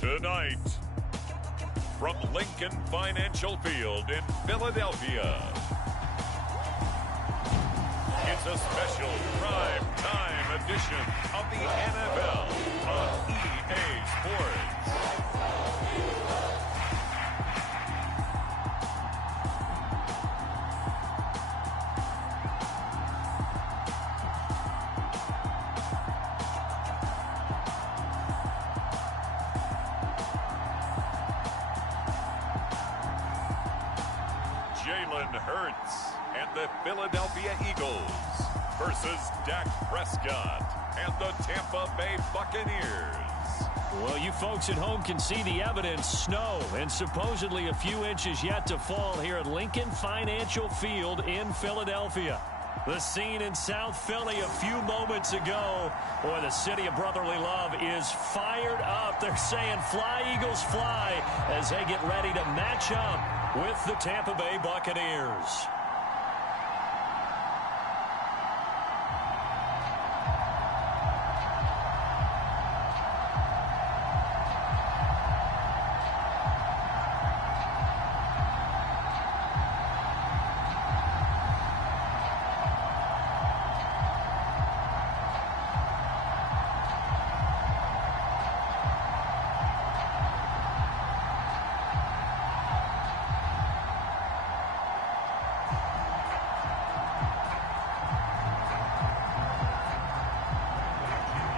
Tonight, from Lincoln Financial Field in Philadelphia, it's a special prime time edition of the NFL on EA Sports. Jalen Hurts and the Philadelphia Eagles versus Dak Prescott and the Tampa Bay Buccaneers. Well, you folks at home can see the evidence. Snow and supposedly a few inches yet to fall here at Lincoln Financial Field in Philadelphia. The scene in South Philly a few moments ago. Boy, the city of brotherly love is fired up. They're saying fly, Eagles, fly, as they get ready to match up with the Tampa Bay Buccaneers.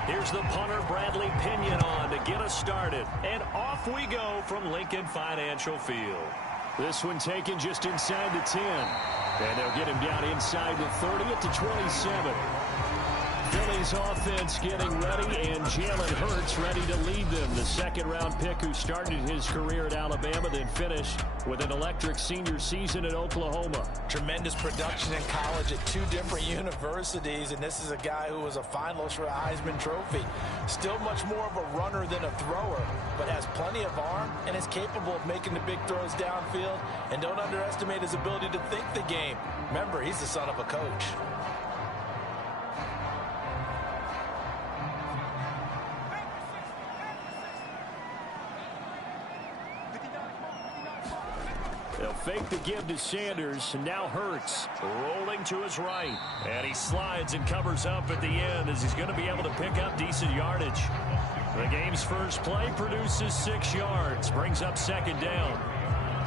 Here's the punter, Bradley Pinion, on to get us started. And off we go from Lincoln Financial Field. This one taken just inside the 10. And they'll get him down inside the 30 at the 27. Philly's offense getting ready, and Jalen Hurts ready to lead them. The second-round pick who started his career at Alabama, then finished with an electric senior season at Oklahoma. Tremendous production in college at two different universities, and this is a guy who was a finalist for a Heisman Trophy. Still much more of a runner than a thrower, but has plenty of arm and is capable of making the big throws downfield. And don't underestimate his ability to think the game. Remember, he's the son of a coach. They'll fake the give to Sanders, and now Hurts rolling to his right. And he slides and covers up at the end as he's going to be able to pick up decent yardage. The game's first play produces 6 yards, brings up second down.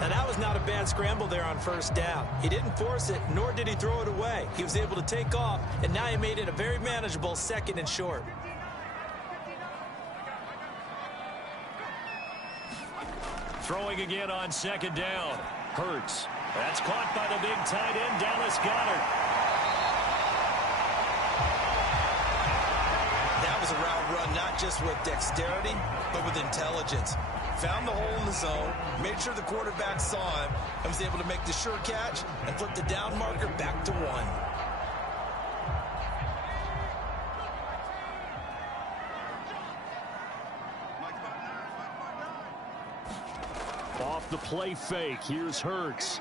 And that was not a bad scramble there on first down. He didn't force it, nor did he throw it away. He was able to take off, and now he made it a very manageable second and short. Throwing again on second down. Hurts. That's caught by the big tight end, Dallas Goedert. That was a route run, not just with dexterity, but with intelligence. Found the hole in the zone, made sure the quarterback saw him, and was able to make the sure catch and flip the down marker back to 1. Off the play fake, here's Hurts.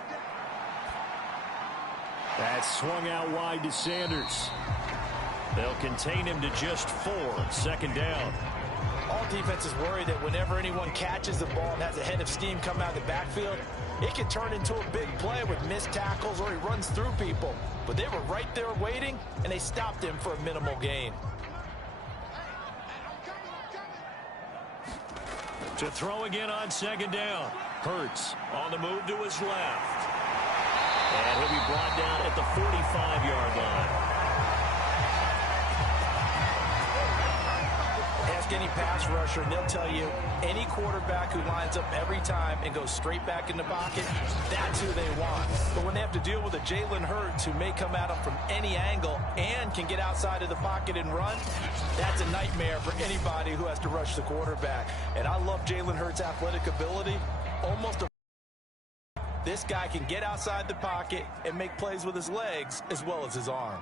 That's swung out wide to Sanders. They'll contain him to just 4, second down. All defenses worry that whenever anyone catches the ball and has a head of steam come out of the backfield, It can turn into a big play with missed tackles or he runs through people. But they were right there waiting, and they stopped him for a minimal gain. To throw again on second down. Hurts on the move to his left. And he'll be brought down at the 45-yard line. Ask any pass rusher, and they'll tell you any quarterback who lines up every time and goes straight back in the pocket, that's who they want. But when they have to deal with a Jalen Hurts who may come at them from any angle and can get outside of the pocket and run, that's a nightmare for anybody who has to rush the quarterback. And I love Jalen Hurts' athletic ability. This guy can get outside the pocket and make plays with his legs as well as his arm.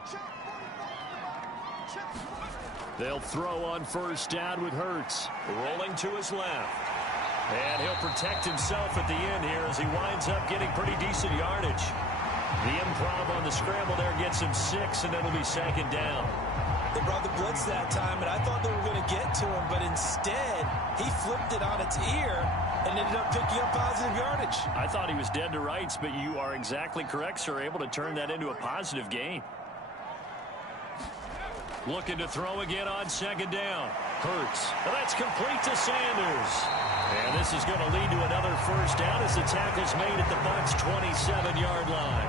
They'll throw on first down with Hurts. Rolling to his left. And he'll protect himself at the end here as he winds up getting pretty decent yardage. The improv on the scramble there gets him 6, and it'll be second down. They brought the blitz that time, and I thought they were going to get to him, but instead he flipped it on its ear and ended up picking up positive yardage. I thought he was dead to rights, but you are exactly correct, sir. Able to turn that into a positive gain. Looking to throw again on second down. Hurts. And that's complete to Sanders. And this is going to lead to another first down as the tackle's made at the Bucs' 27-yard line.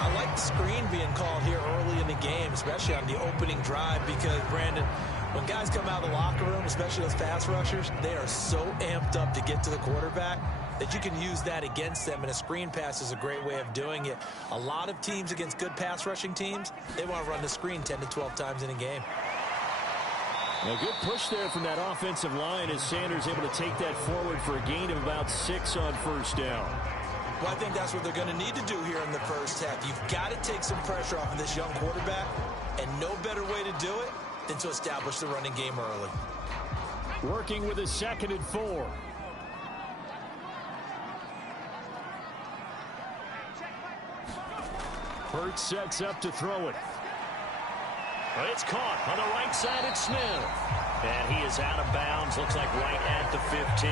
I like the screen being called here early in the game, especially on the opening drive, because, Brandon, when guys come out of the locker room, especially those pass rushers, they are so amped up to get to the quarterback that you can use that against them, and a screen pass is a great way of doing it. A lot of teams against good pass rushing teams, they want to run the screen 10 to 12 times in a game. A good push there from that offensive line as Sanders able to take that forward for a gain of about 6 on first down. Well, I think that's what they're going to need to do here in the first half. You've got to take some pressure off of this young quarterback, and no better way to do it than to establish the running game early. Working with a 2nd and 4. Hurts sets up to throw it. It's caught on the right side at Smith. And he is out of bounds. Looks like right at the 15.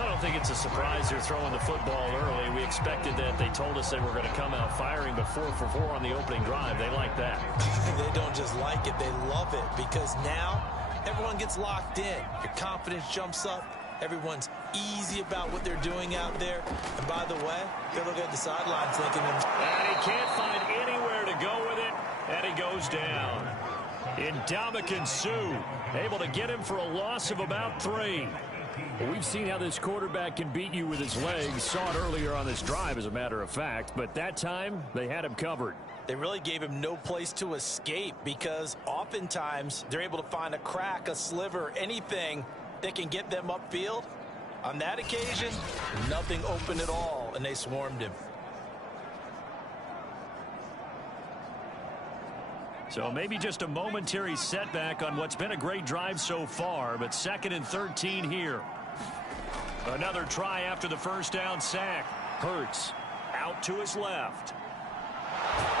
I don't think it's a surprise they're throwing the football early. We expected that. They told us they were going to come out firing, but 4 for 4 on the opening drive. They like that. They don't just like it. They love it, because now everyone gets locked in. Your confidence jumps up. Everyone's easy about what they're doing out there. And by the way, they look at the sidelines thinking, and he can't find anywhere to go with it, and he goes down. Ndamukong Suh able to get him for a loss of about 3. Well, we've seen how this quarterback can beat you with his legs. Saw it earlier on this drive, as a matter of fact. But that time, they had him covered. They really gave him no place to escape, because oftentimes they're able to find a crack, a sliver, anything that can get them upfield. On that occasion, nothing open at all, and they swarmed him. So maybe just a momentary setback on what's been a great drive so far, but 2nd and 13 here. Another try after the first down sack. Hurts out to his left.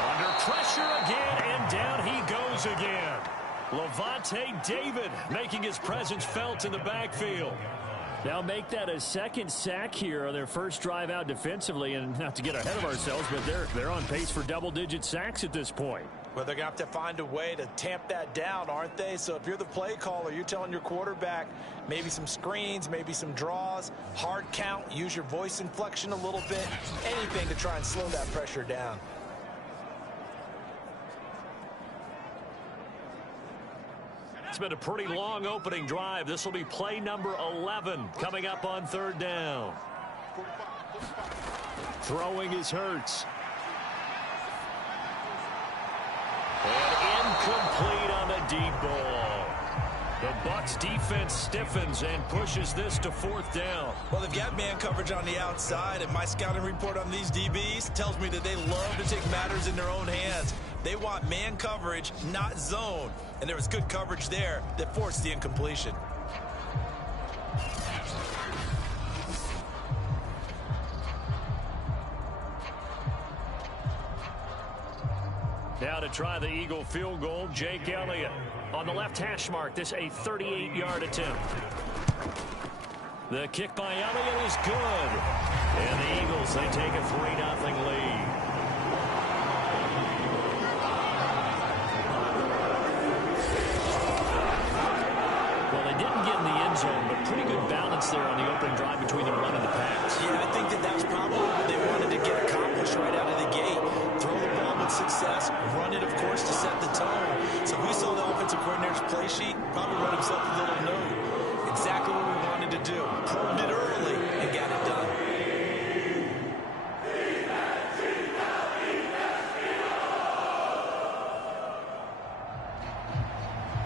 Under pressure again, and down he goes again. Lavonte David making his presence felt in the backfield. Now make that a 2nd sack here on their first drive out defensively, and not to get ahead of ourselves, but they're on pace for double-digit sacks at this point. Well, they're going to have to find a way to tamp that down, aren't they? So if you're the play caller, you're telling your quarterback maybe some screens, maybe some draws, hard count, use your voice inflection a little bit, anything to try and slow that pressure down. It's been a pretty long opening drive. This will be play number 11 coming up on 3rd down. Throwing is Hurts. And incomplete on the deep ball. The Bucs defense stiffens and pushes this to 4th down. Well, they've got man coverage on the outside, and my scouting report on these DBs tells me that they love to take matters in their own hands. They want man coverage, not zone. And there was good coverage there that forced the incompletion. Now to try the Eagle field goal, Jake Elliott. On the left hash mark, this a 38-yard attempt. The kick by Elliott is good. And the Eagles, they take a 3-0 lead. Well, they didn't get in the end zone, but pretty good balance there on the opening drive between the run and the pass. Yeah, I think that was probably what they wanted to get accomplished right out of the gate. Throw the ball with success, run it, of course, to set the tone. So we saw the offensive coordinator's play sheet, probably wrote himself a little note. Exactly what we wanted to do. Proved it early and got it done.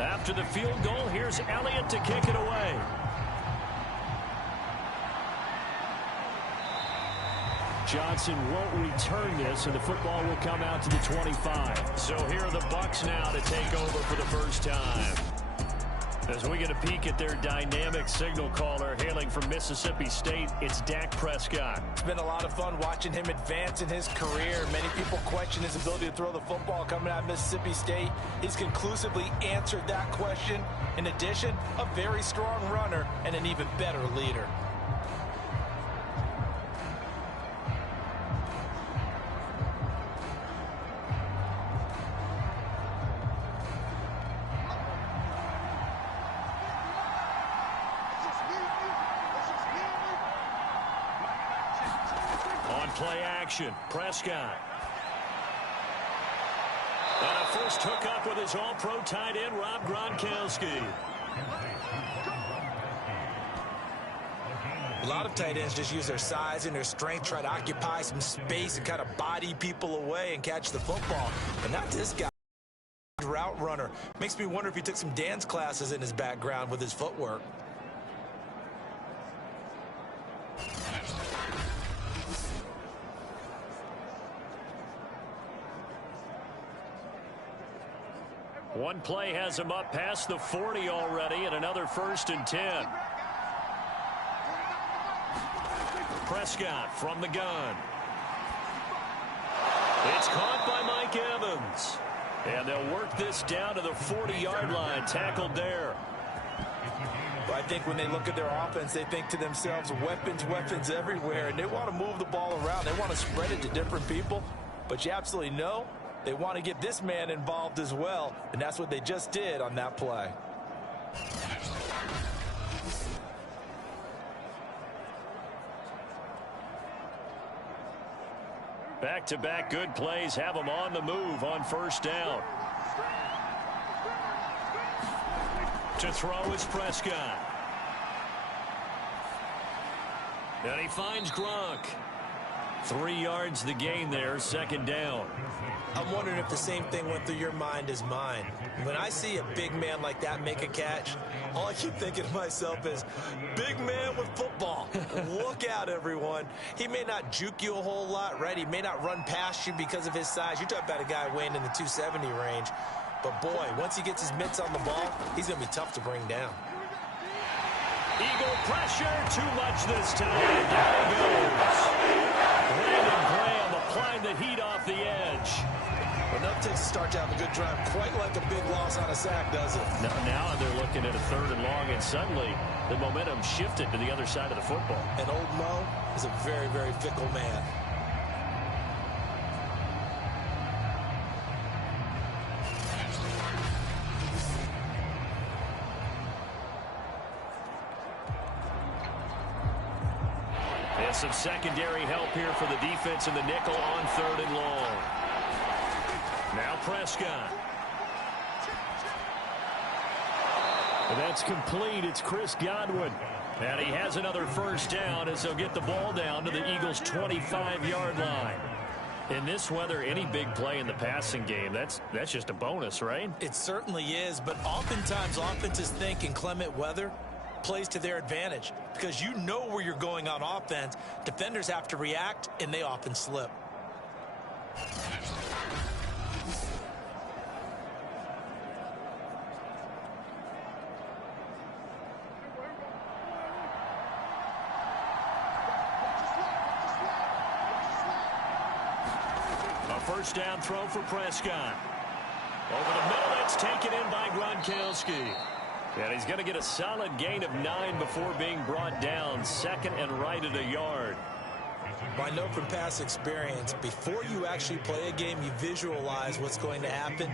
After the field goal, here's Elliott to kick it away. Johnson won't return this, and the football will come out to the 25. So here are the Bucs now to take over for the first time. As we get a peek at their dynamic signal caller hailing from Mississippi State, it's Dak Prescott. It's been a lot of fun watching him advance in his career. Many people question his ability to throw the football coming out of Mississippi State. He's conclusively answered that question. In addition, a very strong runner and an even better leader. Play action. Prescott. And a first hookup with his all-pro tight end, Rob Gronkowski. A lot of tight ends just use their size and their strength, try to occupy some space and kind of body people away and catch the football. But not this guy. Route runner. Makes me wonder if he took some dance classes in his background with his footwork. One play has him up past the 40 already, and another 1st and 10. Prescott from the gun. It's caught by Mike Evans. And they'll work this down to the 40-yard line, tackled there. But I think when they look at their offense, they think to themselves, weapons everywhere, and they want to move the ball around. They want to spread it to different people, but you absolutely know they want to get this man involved as well, and that's what they just did on that play. Back-to-back good plays have them on the move on 1st down. To throw is Prescott. And he finds Gronk. 3 yards the gain there, 2nd down. I'm wondering if the same thing went through your mind as mine. When I see a big man like that make a catch, all I keep thinking to myself is, big man with football. Look out, everyone. He may not juke you a whole lot, right? He may not run past you because of his size. You're talking about a guy weighing in the 270 range. But, boy, once he gets his mitts on the ball, he's going to be tough to bring down. Eagle pressure, too much this time. Down he goes. Brandon Graham applying the heat off the edge. Enough takes to start to have a good drive, quite like a big loss on a sack, does it? Now they're looking at a 3rd and long, and suddenly the momentum shifted to the other side of the football. And old Mo is a very, very fickle man. And some secondary help here for the defense in the nickel on 3rd and long. Now Prescott. And that's complete. It's Chris Godwin. And he has another 1st down as they'll get the ball down to the Eagles' 25-yard line. In this weather, any big play in the passing game, that's just a bonus, right? It certainly is, but oftentimes offenses think in clement weather plays to their advantage because you know where you're going on offense. Defenders have to react, and they often slip. A 1st down throw for Prescott. Over the middle, it's taken in by Gronkowski. And he's going to get a solid gain of 9 before being brought down. Second and right at a yard. Well, I know from past experience, before you actually play a game, you visualize what's going to happen.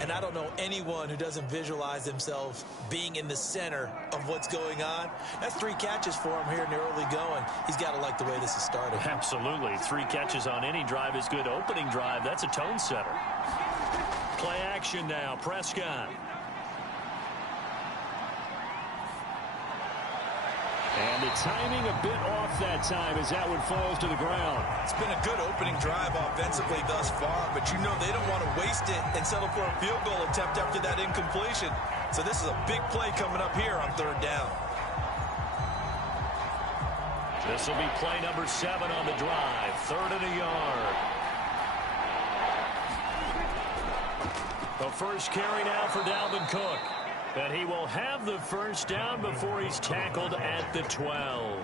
And I don't know anyone who doesn't visualize themselves being in the center of what's going on. That's 3 catches for him here in the early going. He's got to like the way this is started. Absolutely. 3 catches on any drive is good. Opening drive, that's a tone setter. Play action now. Prescott. And the timing a bit off that time as that one falls to the ground. It's been a good opening drive offensively thus far, but you know they don't want to waste it and settle for a field goal attempt after that incompletion. So this is a big play coming up here on 3rd down. This will be play number 7 on the drive. 3rd and a yard. The first carry now for Dalvin Cook. And he will have the first down before he's tackled at the 12.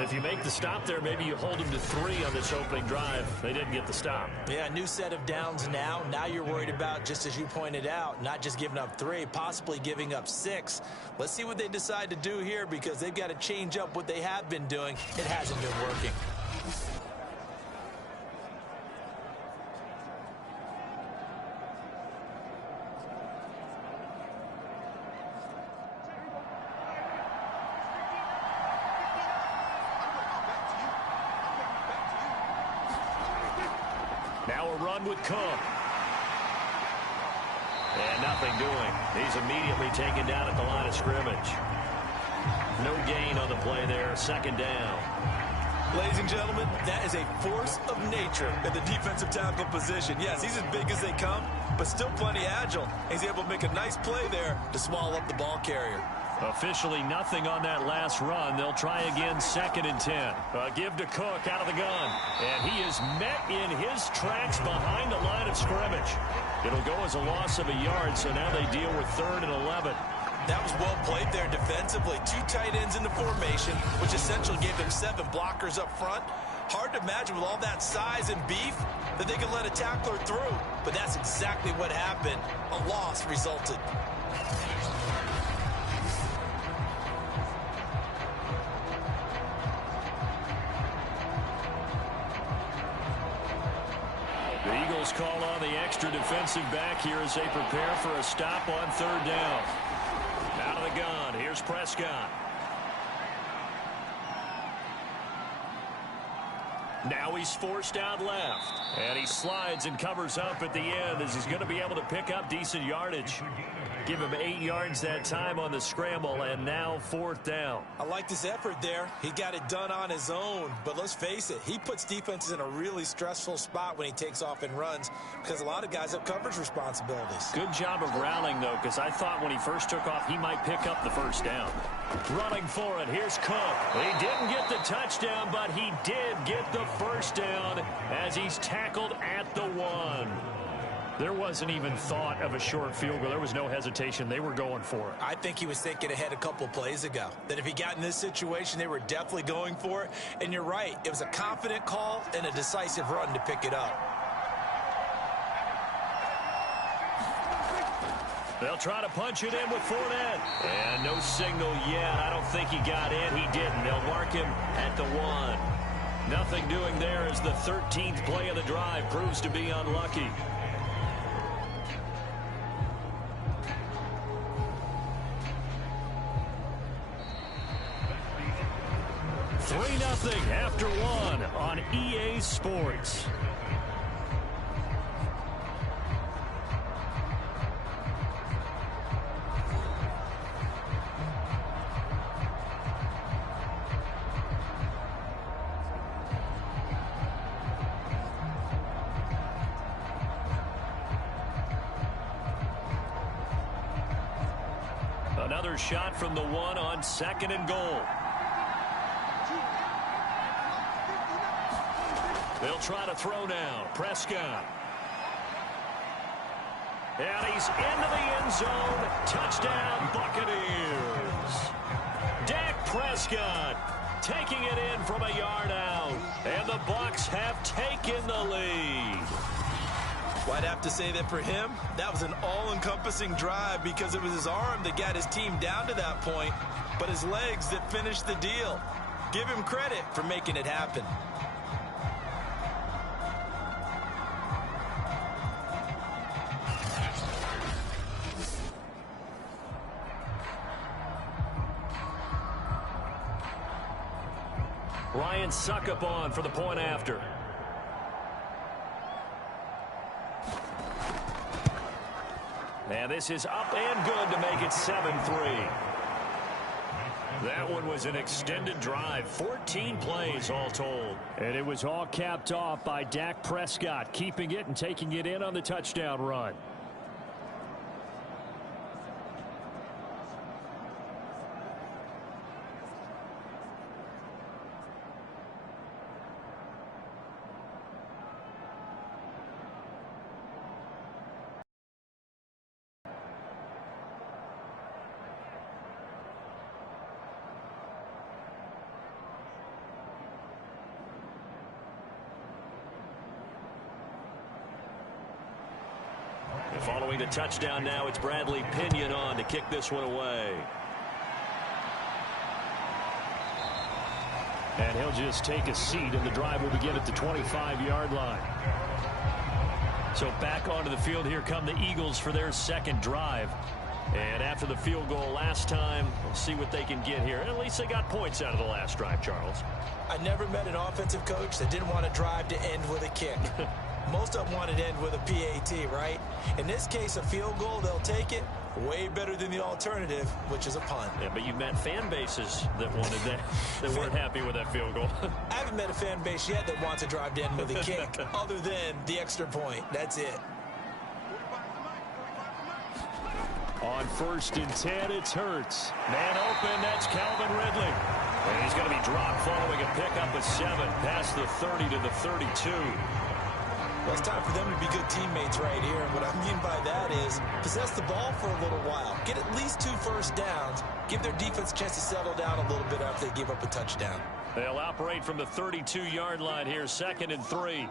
If you make the stop there, maybe you hold him to 3 on this opening drive. They didn't get the stop. Yeah, new set of downs now. Now you're worried about, just as you pointed out, not just giving up 3, possibly giving up 6. Let's see what they decide to do here because they've got to change up what they have been doing. It hasn't been working. Now a run with Cook. And nothing doing. He's immediately taken down at the line of scrimmage. No gain on the play there. 2nd down. Ladies and gentlemen, that is a force of nature at the defensive tackle position. Yes, he's as big as they come, but still plenty agile. He's able to make a nice play there to swallow up the ball carrier. Officially nothing on that last run. They'll try again 2nd and 10. Give to Cook out of the gun. And he is met in his tracks behind the line of scrimmage. It'll go as a loss of a yard, so now they deal with 3rd and 11. That was well played there defensively. 2 tight ends in the formation, which essentially gave them 7 blockers up front. Hard to imagine with all that size and beef that they could let a tackler through. But that's exactly what happened. A loss resulted. The Eagles call on the extra defensive back here as they prepare for a stop on 3rd down. Out of the gun, here's Prescott. Now he's forced out left. And he slides and covers up at the end as he's going to be able to pick up decent yardage. Give him 8 yards that time on the scramble, and now 4th down. I like this effort there. He got it done on his own. But let's face it, he puts defenses in a really stressful spot when he takes off and runs because a lot of guys have coverage responsibilities. Good job of rallying, though, because I thought when he first took off, he might pick up the first down. Running for it, here's Cook. He didn't get the touchdown, but he did get the first down as he's tackled at the 1. There wasn't even thought of a short field goal. There was no hesitation. They were going for it. I think he was thinking ahead a couple plays ago. That if he got in this situation, they were definitely going for it. And you're right. It was a confident call and a decisive run to pick it up. They'll try to punch it in with Fournette. And no signal yet. I don't think he got in. He didn't. They'll mark him at the 1. Nothing doing there as the 13th play of the drive proves to be unlucky. 3-0 after 1 on EA Sports. Another shot from the 1 on 2nd and goal. They'll try to throw now. Prescott. And he's into the end zone. Touchdown, Buccaneers. Dak Prescott taking it in from a yard out. And the Bucs have taken the lead. Well, I'd have to say that for him, that was an all-encompassing drive because it was his arm that got his team down to that point, but his legs that finished the deal. Give him credit for making it happen. Ryan Suckup on for the point after. And this is up and good to make it 7-3. That one was an extended drive, 14 plays all told. And it was all capped off by Dak Prescott, keeping it and taking it in on the touchdown run. Following the touchdown now, it's Bradley Pinion on to kick this one away. And he'll just take a seat, and the drive will begin at the 25-yard line. So back onto the field, here come the Eagles for their second drive. And after the field goal last time, we'll see what they can get here. At least they got points out of the last drive, Charles. I never met an offensive coach that didn't want a drive to end with a kick. Most of them want it to end with a PAT, right? In this case, a field goal, they'll take it. Way better than the alternative, which is a punt. Yeah, but you've met fan bases that wanted that, that weren't happy with that field goal. I haven't met a fan base yet that wants a drive to end with a kick, other than the extra point. That's it. On 1st and 10, it's Hurts. Man open, that's Calvin Ridley. And he's going to be dropped following a pickup of 7 past the 30 to the 32. Well, it's time for them to be good teammates right here. And what I mean by that is possess the ball for a little while. Get at least 2 first downs. Give their defense a chance to settle down a little bit after they give up a touchdown. They'll operate from the 32-yard line here, 2nd and 3.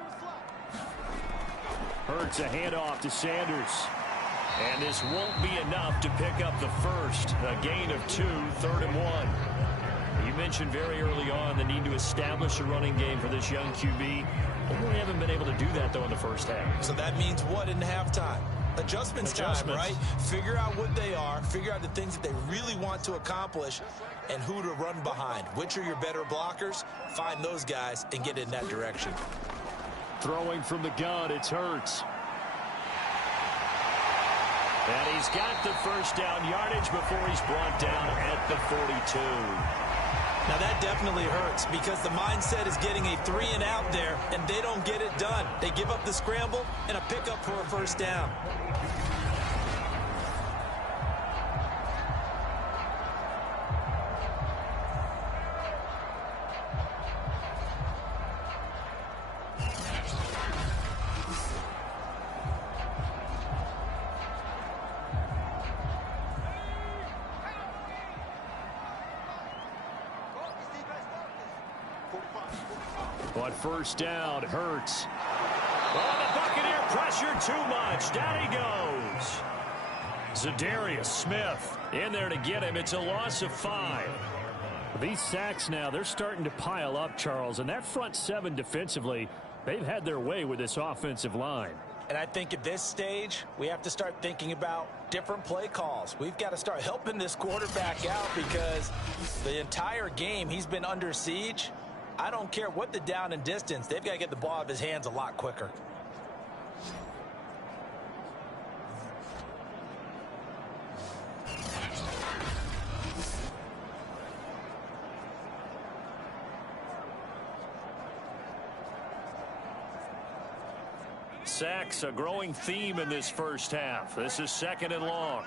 Hurts a handoff to Sanders. And this won't be enough to pick up the first. A gain of 2, 3rd and 1. You mentioned very early on the need to establish a running game for this young QB. They really haven't been able to do that, though, in the first half. So that means what in halftime? Adjustments time, right? Figure out what they are. Figure out the things that they really want to accomplish and who to run behind. Which are your better blockers? Find those guys and get in that direction. Throwing from the gun, it's Hurts. And he's got the first down yardage before he's brought down at the 42. Now that definitely hurts because the mindset is getting a 3-and-out there, and they don't get it done. They give up the scramble and a pickup for a first down. On 1st down, Hurts. Oh, the Buccaneer pressure too much. Down he goes. Zadarius Smith in there to get him. It's a loss of 5. These sacks now, they're starting to pile up, Charles. And that front 7 defensively, they've had their way with this offensive line. And I think at this stage, we have to start thinking about different play calls. We've got to start helping this quarterback out because the entire game he's been under siege. I don't care what the down and distance. They've got to get the ball out of his hands a lot quicker. Sacks, a growing theme in this first half. This is 2nd and long.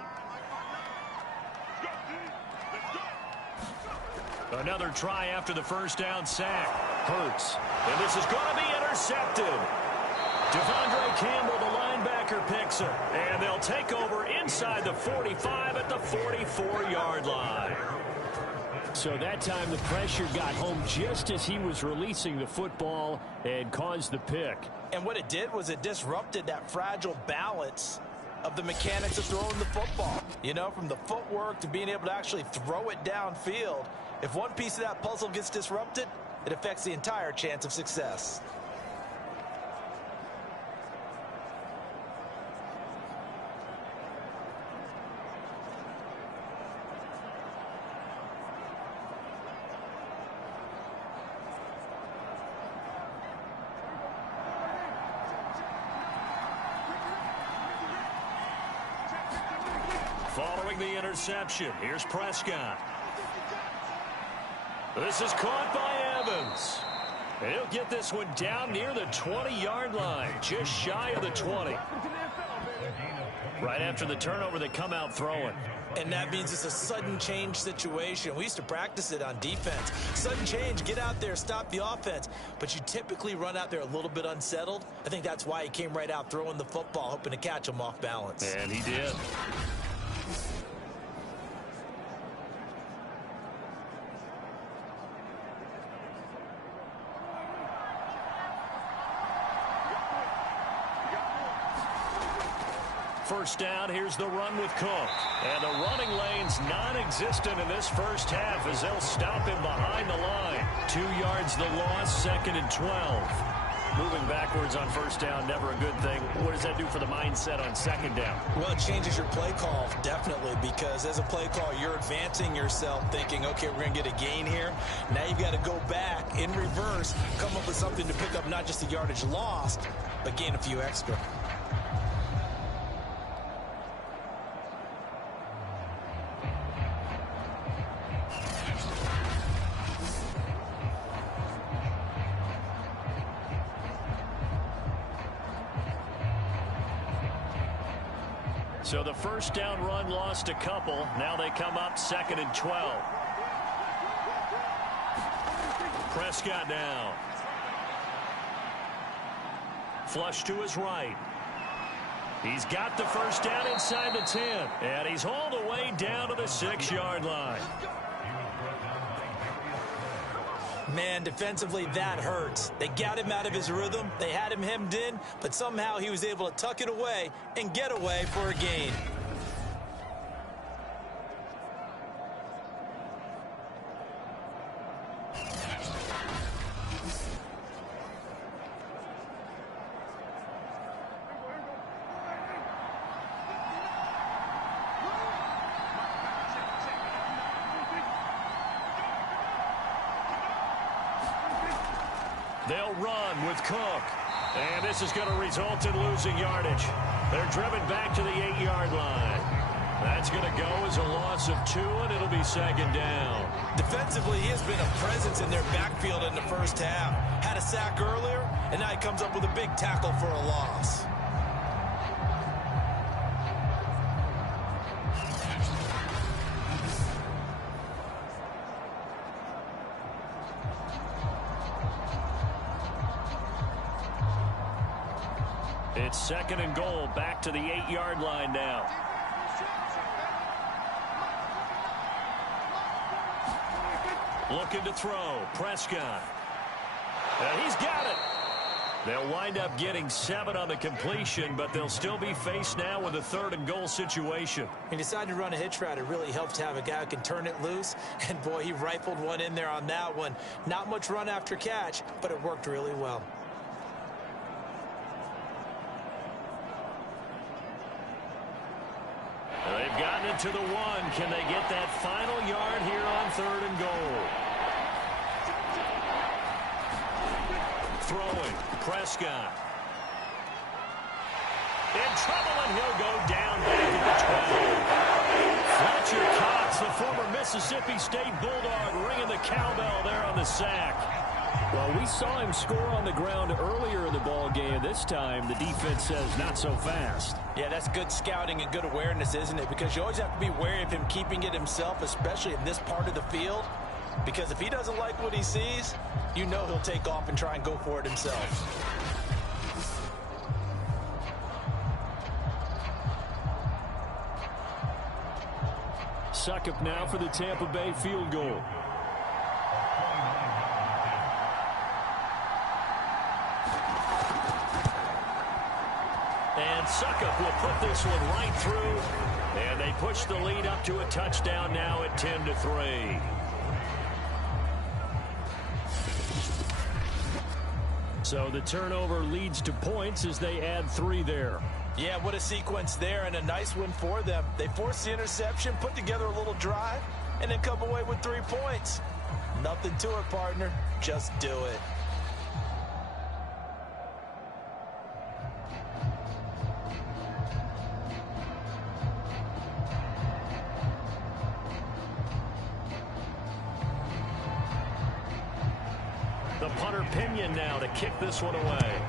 Another try after the first down sack. Hurts. And this is going to be intercepted. Devondre Campbell, the linebacker, picks it. And they'll take over inside the 45 at the 44-yard line. So that time the pressure got home just as he was releasing the football and caused the pick. And what it did was it disrupted that fragile balance of the mechanics of throwing the football. You know, from the footwork to being able to actually throw it downfield. If one piece of that puzzle gets disrupted, it affects the entire chance of success. Following the interception, here's Prescott. This is caught by Evans. And he'll get this one down near the 20-yard line, just shy of the 20. Right after the turnover, they come out throwing. And that means it's a sudden change situation. We used to practice it on defense. Sudden change, get out there, stop the offense. But you typically run out there a little bit unsettled. I think that's why he came right out throwing the football, hoping to catch him off balance. And he did. First down, here's the run with Cook. And the running lane's non-existent in this first half as they'll stop him behind the line. 2 yards the loss, 2nd and 12. Moving backwards on first down, never a good thing. What does that do for the mindset on 2nd down? Well, it changes your play call, definitely, because as a play call, you're advancing yourself thinking, okay, we're going to get a gain here. Now you've got to go back in reverse, come up with something to pick up not just the yardage lost, but gain a few extra. So the first down run lost a couple. Now they come up 2nd and 12. Prescott now. Flush to his right. He's got the first down inside the 10. And he's all the way down to the 6-yard line. Man, defensively, that hurts. They got him out of his rhythm. They had him hemmed in, but somehow he was able to tuck it away and get away for a gain. They'll run with Cook. And this is going to result in losing yardage. They're driven back to the 8-yard line. That's going to go as a loss of 2, and it'll be 2nd down. Defensively, he has been a presence in their backfield in the first half. Had a sack earlier, and now he comes up with a big tackle for a loss. It's 2nd and goal, back to the 8-yard line now. Looking to throw, Prescott. And he's got it. They'll wind up getting 7 on the completion, but they'll still be faced now with a 3rd and goal situation. He decided to run a hitch route. It really helps to have a guy who can turn it loose. And, boy, he rifled one in there on that one. Not much run after catch, but it worked really well. They've gotten it to the 1. Can they get that final yard here on 3rd and goal? Throwing, Prescott. In trouble, and he'll go down back at the 12. Fletcher Cox, the former Mississippi State Bulldog, ringing the cowbell there on the sack. Well, we saw him score on the ground earlier in the ball game. This time, the defense says not so fast. Yeah, that's good scouting and good awareness, isn't it? Because you always have to be wary of him keeping it himself, especially in this part of the field. Because if he doesn't like what he sees, you know he'll take off and try and go for it himself. Succop now for the Tampa Bay field goal. And Succop will put this one right through. And they push the lead up to a touchdown now at 10-3. So the turnover leads to points as they add 3 there. Yeah, what a sequence there, and a nice one for them. They forced the interception, put together a little drive, and then come away with 3 points. Nothing to it, partner. Just do it. The punter Pinion now to kick this one away.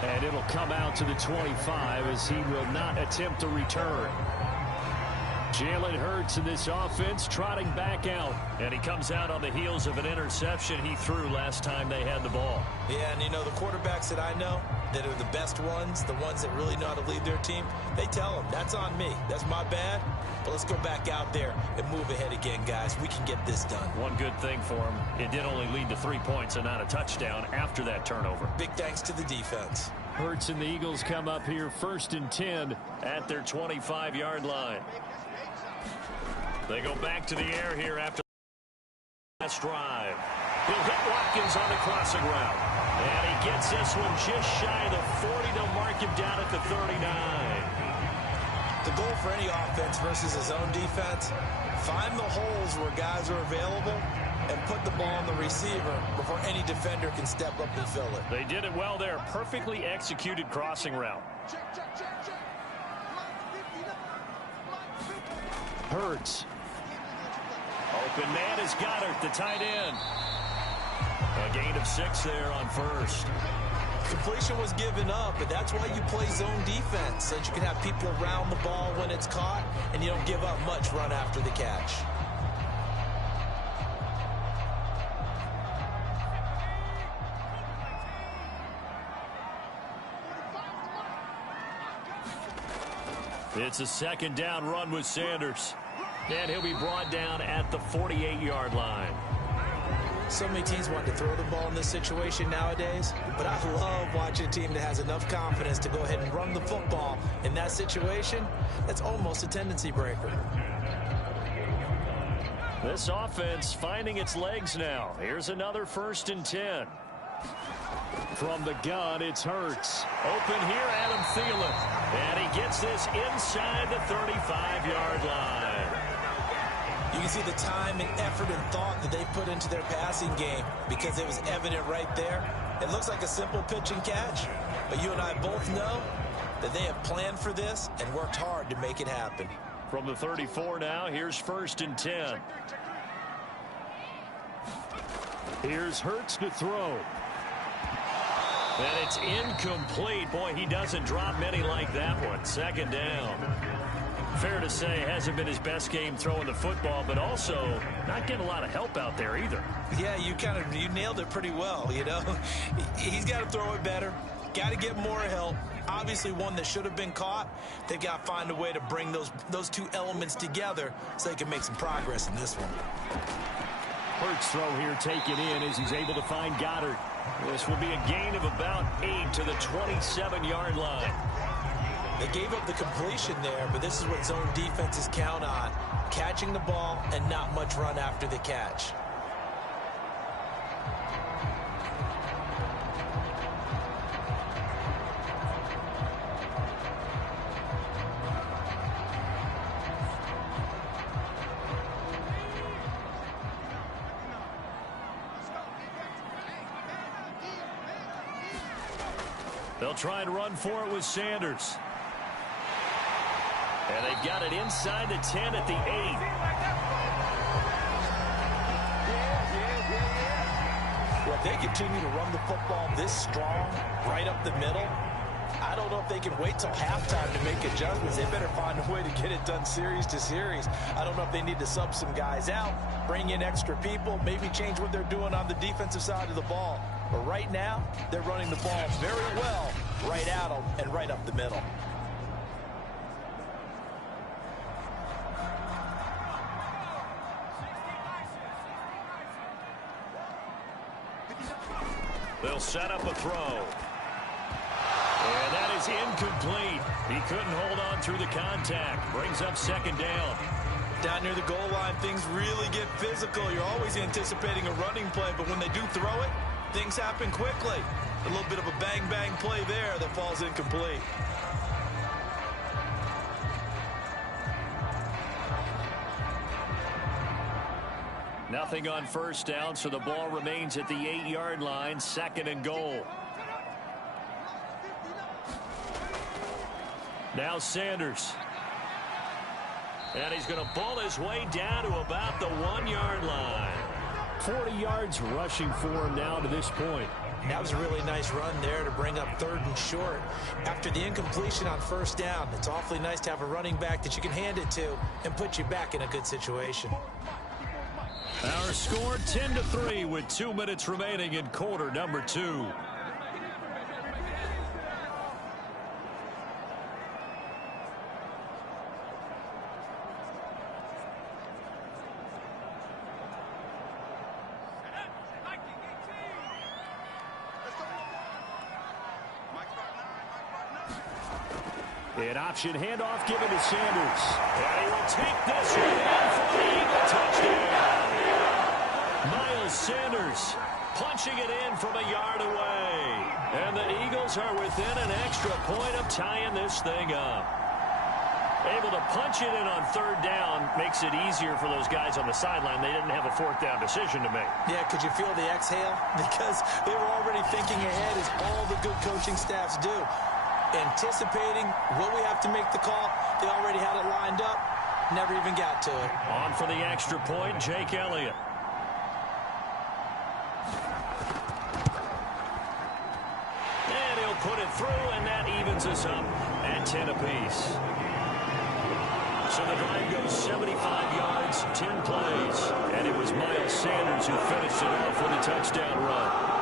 And it'll come out to the 25 as he will not attempt to return. Jalen Hurts in this offense trotting back out. And he comes out on the heels of an interception he threw last time they had the ball. Yeah, and you know, the quarterbacks that I know that are the best ones, the ones that really know how to lead their team, they tell them, that's on me. That's my bad. But let's go back out there and move ahead again, guys. We can get this done. One good thing for him, it did only lead to 3 points and not a touchdown after that turnover. Big thanks to the defense. Hurts and the Eagles come up here 1st and 10 at their 25-yard line. They go back to the air here after the last drive. He'll hit Watkins on the crossing route. And he gets this one just shy of the 40. They'll mark him down at the 39. The goal for any offense versus his own defense, find the holes where guys are available and put the ball on the receiver before any defender can step up and fill it. They did it well there. Perfectly executed crossing route. Hurts. Open man is Goddard, the tight end. A gain of 6 there on first. Completion was given up, but that's why you play zone defense, so that you can have people around the ball when it's caught, and you don't give up much run after the catch. It's a 2nd down run with Sanders. And he'll be brought down at the 48-yard line. So many teams want to throw the ball in this situation nowadays, but I love watching a team that has enough confidence to go ahead and run the football. In that situation, that's almost a tendency breaker. This offense finding its legs now. Here's another 1st and 10. From the gun, it's Hurts. Open here, Adam Thielen. And he gets this inside the 35-yard line. You can see the time and effort and thought that they put into their passing game because it was evident right there. It looks like a simple pitch and catch, but you and I both know that they have planned for this and worked hard to make it happen. From the 34 now, here's 1st and 10. Here's Hurts to throw. And it's incomplete. Boy, he doesn't drop many like that one. 2nd down. Fair to say, hasn't been his best game throwing the football, but also not getting a lot of help out there either. Yeah, you nailed it pretty well, you know. He's got to throw it better. Got to get more help. Obviously one that should have been caught. They got to find a way to bring those 2 elements together so they can make some progress in this one. Hurts throw here taken in as he's able to find Goddard. This will be a gain of about 8 to the 27-yard line. They gave up the completion there, but this is what zone defenses count on. Catching the ball and not much run after the catch. They'll try and run for it with Sanders. And they've got it inside the 10 at the 8. Well, if they continue to run the football this strong, right up the middle, I don't know if they can wait till halftime to make adjustments. They better find a way to get it done series to series. I don't know if they need to sub some guys out, bring in extra people, maybe change what they're doing on the defensive side of the ball. But right now, they're running the ball very well right at them and right up the middle. They'll set up a throw. And that is incomplete. He couldn't hold on through the contact. Brings up second down. Down near the goal line, things really get physical. You're always anticipating a running play, but when they do throw it, things happen quickly. A little bit of a bang-bang play there that falls incomplete. Nothing on first down, so the ball remains at the 8-yard line, second and goal. Now Sanders. And he's going to ball his way down to about the 1-yard line. 40 yards rushing for him now to this point. That was a really nice run there to bring up third and short. After the incompletion on first down, it's awfully nice to have a running back that you can hand it to and put you back in a good situation. Our score 10-3 with 2 minutes remaining in quarter number 2. An option handoff given to Sanders. And he will take this one in for the Eagle touchdown. Miles Sanders punching it in from a yard away. And the Eagles are within an extra point of tying this thing up. Able to punch it in on third down makes it easier for those guys on the sideline. They didn't have a fourth down decision to make. Yeah, could you feel the exhale? Because they were already thinking ahead, as all the good coaching staffs do. Anticipating what we have to make the call. They already had it lined up. Never even got to it. On for the extra point, Jake Elliott. And he'll put it through, and that evens us up at 10 apiece. So the drive goes 75 yards, 10 plays. And it was Miles Sanders who finished it off with a touchdown run.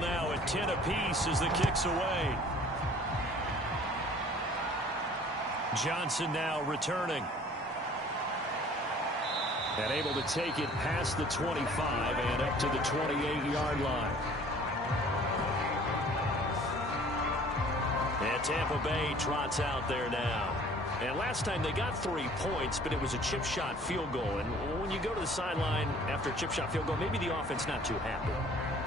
Now at 10 apiece as the kick's away. Johnson now returning. And able to take it past the 25 and up to the 28-yard line. And Tampa Bay trots out there now. And last time they got 3 points, but it was a chip shot field goal. And when you go to the sideline after a chip shot field goal, maybe the offense not too happy.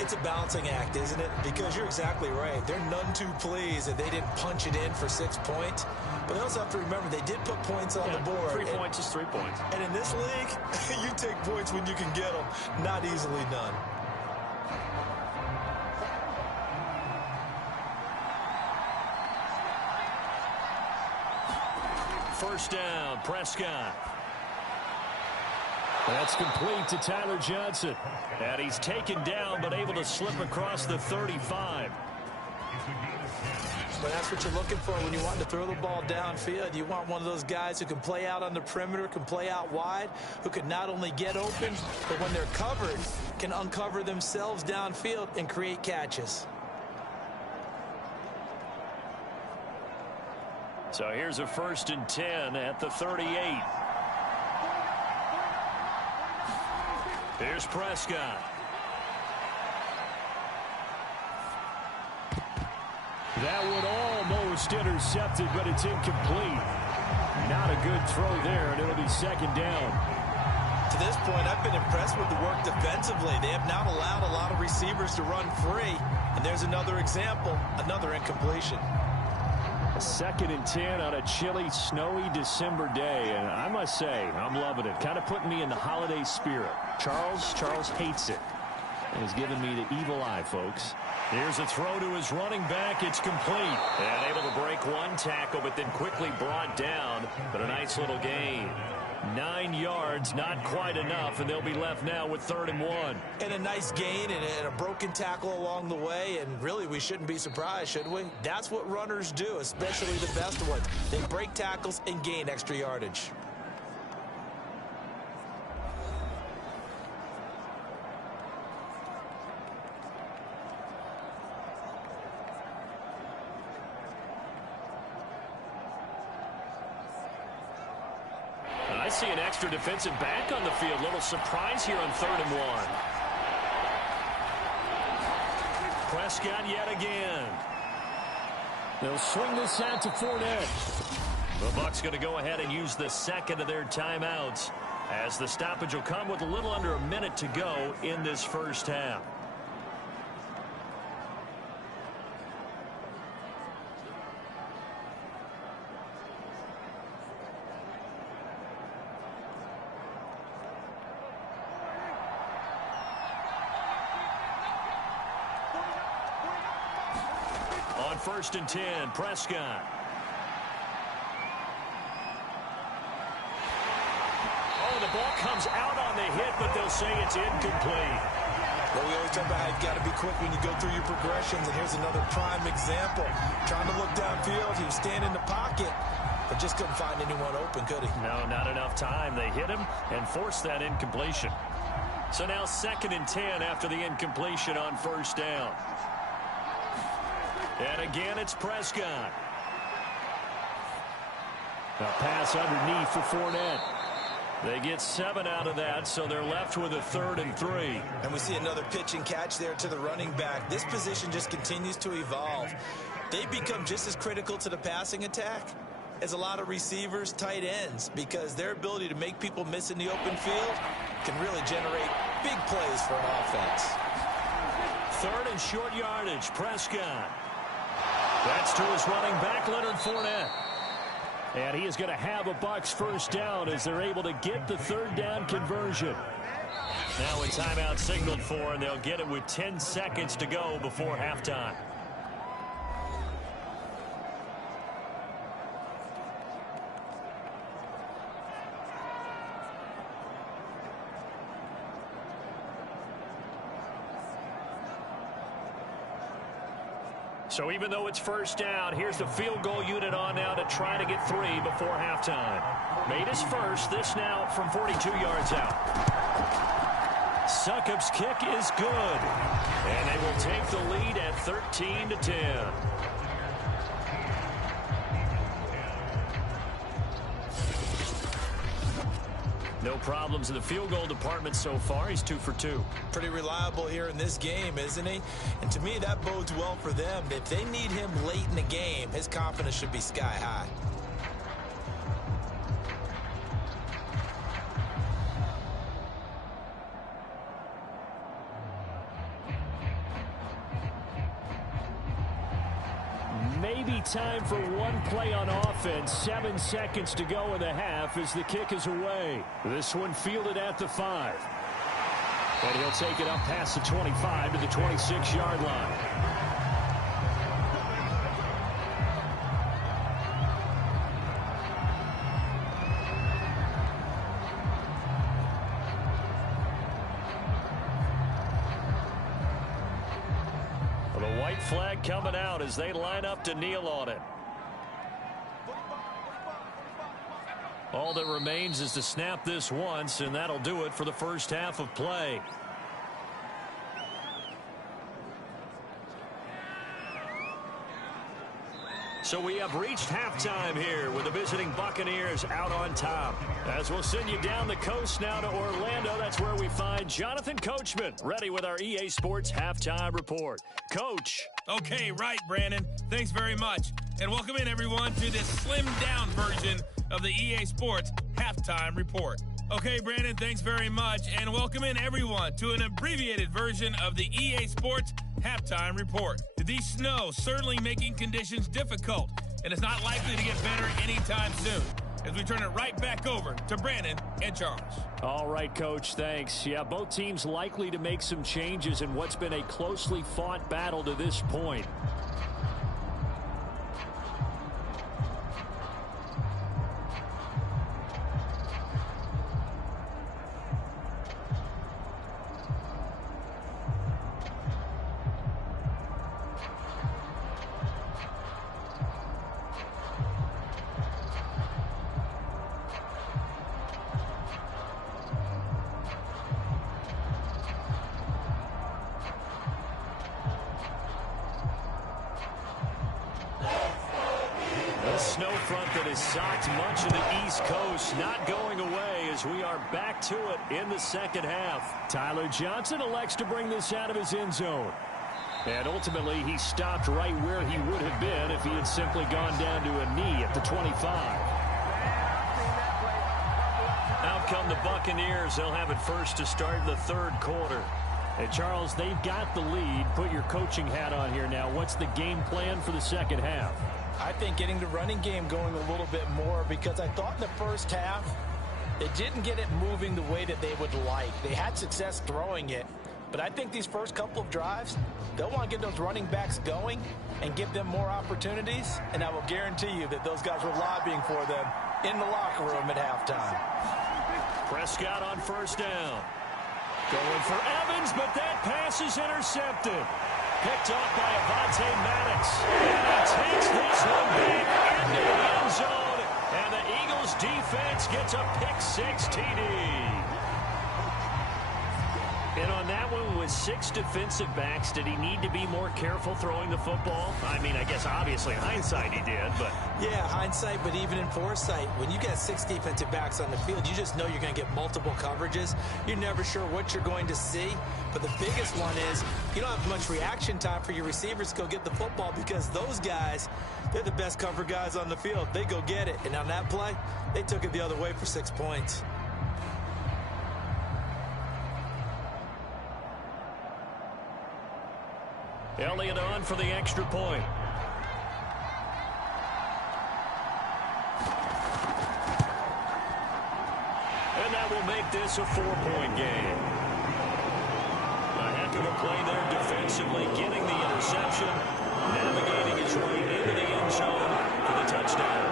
It's a balancing act, isn't it? Because you're exactly right. They're none too pleased that they didn't punch it in for 6 points. But they also have to remember they did put points on the board. 3 points is 3 points. And in this league, you take points when you can get them. Not easily done. First down, Prescott. That's complete to Tyler Johnson. And he's taken down, but able to slip across the 35. But that's what you're looking for when you want to throw the ball downfield. You want one of those guys who can play out on the perimeter, can play out wide, who can not only get open, but when they're covered, can uncover themselves downfield and create catches. So here's a 1st and 10 at the 38. Here's Prescott. That would almost intercepted, but it's incomplete. Not a good throw there, and it'll be second down. To this point, I've been impressed with the work defensively. They have not allowed a lot of receivers to run free. And there's another example, another incompletion. 2nd and 10 on a chilly, snowy December day. And I must say, I'm loving it. Kind of putting me in the holiday spirit. Charles hates it. He's giving me the evil eye, folks. Here's a throw to his running back. It's complete. And able to break one tackle, but then quickly brought down. But a nice little gain. 9 yards, not quite enough, and they'll be left now with 3rd and 1. And a nice gain and a broken tackle along the way, and really we shouldn't be surprised, should we? That's what runners do, especially the best ones. They break tackles and gain extra yardage. I see an extra defensive back on the field. Little surprise here on 3rd and 1. Prescott yet again. They'll swing this out to Fournette. The Bucs going to go ahead and use the second of their timeouts, as the stoppage will come with a little under a minute to go in this first half. On 1st and 10, Prescott. Oh, the ball comes out on the hit, but they'll say it's incomplete. Well, we always talk about how you've got to be quick when you go through your progressions, and here's another prime example. Trying to look downfield, he was standing in the pocket, but just couldn't find anyone open, could he? No, not enough time. They hit him and forced that incompletion. So now 2nd and 10 after the incompletion on 1st down. And again, it's Prescott. A pass underneath for Fournette. They get 7 out of that, so they're left with a 3rd and 3. And we see another pitch and catch there to the running back. This position just continues to evolve. They become just as critical to the passing attack as a lot of receivers, tight ends, because their ability to make people miss in the open field can really generate big plays for an offense. 3rd and short yardage, Prescott. That's to his running back, Leonard Fournette. And he is going to have a Bucs first down as they're able to get the 3rd down conversion. Now a timeout signaled for, and they'll get it with 10 seconds to go before halftime. So even though it's first down, here's the field goal unit on now to try to get 3 before halftime. Made his first. This now from 42 yards out. Succop's kick is good. And they will take the lead at 13-10. No problems in the field goal department so far. He's 2 for 2. Pretty reliable here in this game, isn't he? And to me, that bodes well for them. If they need him late in the game, his confidence should be sky high. Maybe time for one play on offense. 7 seconds to go in the half as the kick is away. This one fielded at the 5. And he'll take it up past the 25 to the 26-yard line. The white flag coming out as they line up to kneel on it. All that remains is to snap this once, and that'll do it for the first half of play. So we have reached halftime here with the visiting Buccaneers out on top. As we'll send you down the coast now to Orlando, that's where we find Jonathan Coachman, ready with our EA Sports Halftime Report. Coach. Okay, right, Brandon. Thanks very much. And welcome in, everyone, to this slimmed-down version of the EA Sports Halftime Report. Okay, Brandon, thanks very much. And welcome in, everyone, to an abbreviated version of the EA Sports Halftime Report. The snow certainly making conditions difficult, and it's not likely to get better anytime soon. as we turn it right back over to Brandon and Charles. All right, Coach, thanks. Yeah, both teams likely to make some changes in what's been a closely fought battle to this point. Snow front that has socked much of the East Coast not going away as we are back to it in the second half. Tyler Johnson elects to bring this out of his end zone. And ultimately, he stopped right where he would have been if he had simply gone down to a knee at the 25. Out come the Buccaneers. They'll have it first to start the third quarter. And Charles, they've got the lead. Put your coaching hat on here now. What's the game plan for the second half? I think getting the running game going a little bit more, because I thought in the first half they didn't get it moving the way that they would like. They had success throwing it, but I think these first couple of drives, they'll want to get those running backs going and give them more opportunities, and I will guarantee you that those guys were lobbying for them in the locker room at halftime. Prescott on first down. Going for Evans, but that pass is intercepted. Picked off by Avonte Maddox. And he takes this one back into the end zone. And the Eagles defense gets a pick-6 TD. And on that one, with 6 defensive backs, did he need to be more careful throwing the football? I mean, I guess obviously hindsight he did, but... Yeah, hindsight, but even in foresight, when you got 6 defensive backs on the field, you just know you're going to get multiple coverages. You're never sure what you're going to see. But the biggest one is you don't have much reaction time for your receivers to go get the football, because those guys, they're the best cover guys on the field. They go get it. And on that play, they took it the other way for 6 points. Elliott on for the extra point. And that will make this a 4-point game. A heck of a play there defensively, getting the interception, navigating his way into the end zone for the touchdown.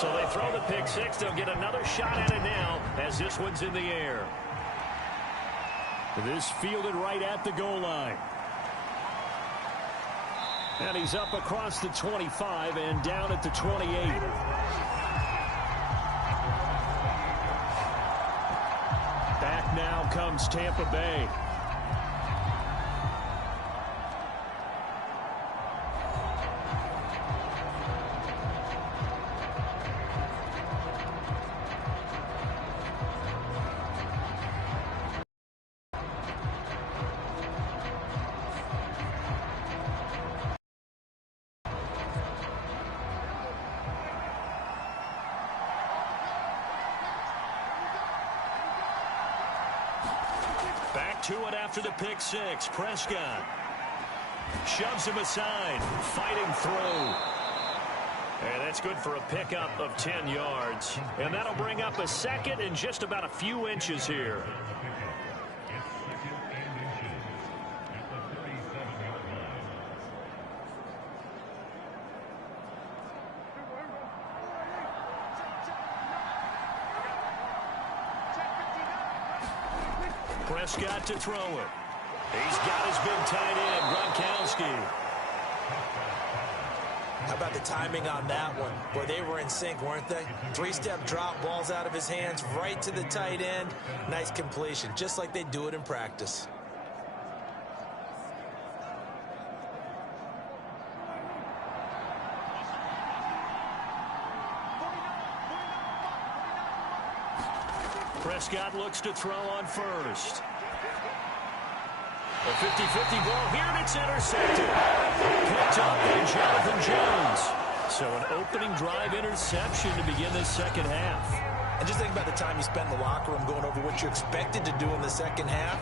So they throw the pick-6. They'll get another shot at it now as this one's in the air. This fielded right at the goal line. And he's up across the 25 and down at the 28. Back now comes Tampa Bay. Back to it after the pick-6. Prescott shoves him aside, fighting through. And that's good for a pickup of 10 yards. And that'll bring up a second and just about a few inches here. Prescott to throw it. He's got his big tight end, Gronkowski. How about the timing on that one? Boy, they were in sync, weren't they? 3-step drop, balls out of his hands, right to the tight end. Nice completion, just like they do it in practice. Prescott looks to throw on first. A 50-50 ball here, and it's intercepted. Picked up by Jonathan Jones. So an opening drive interception to begin this second half. And just think about the time you spent in the locker room going over what you expected to do in the second half.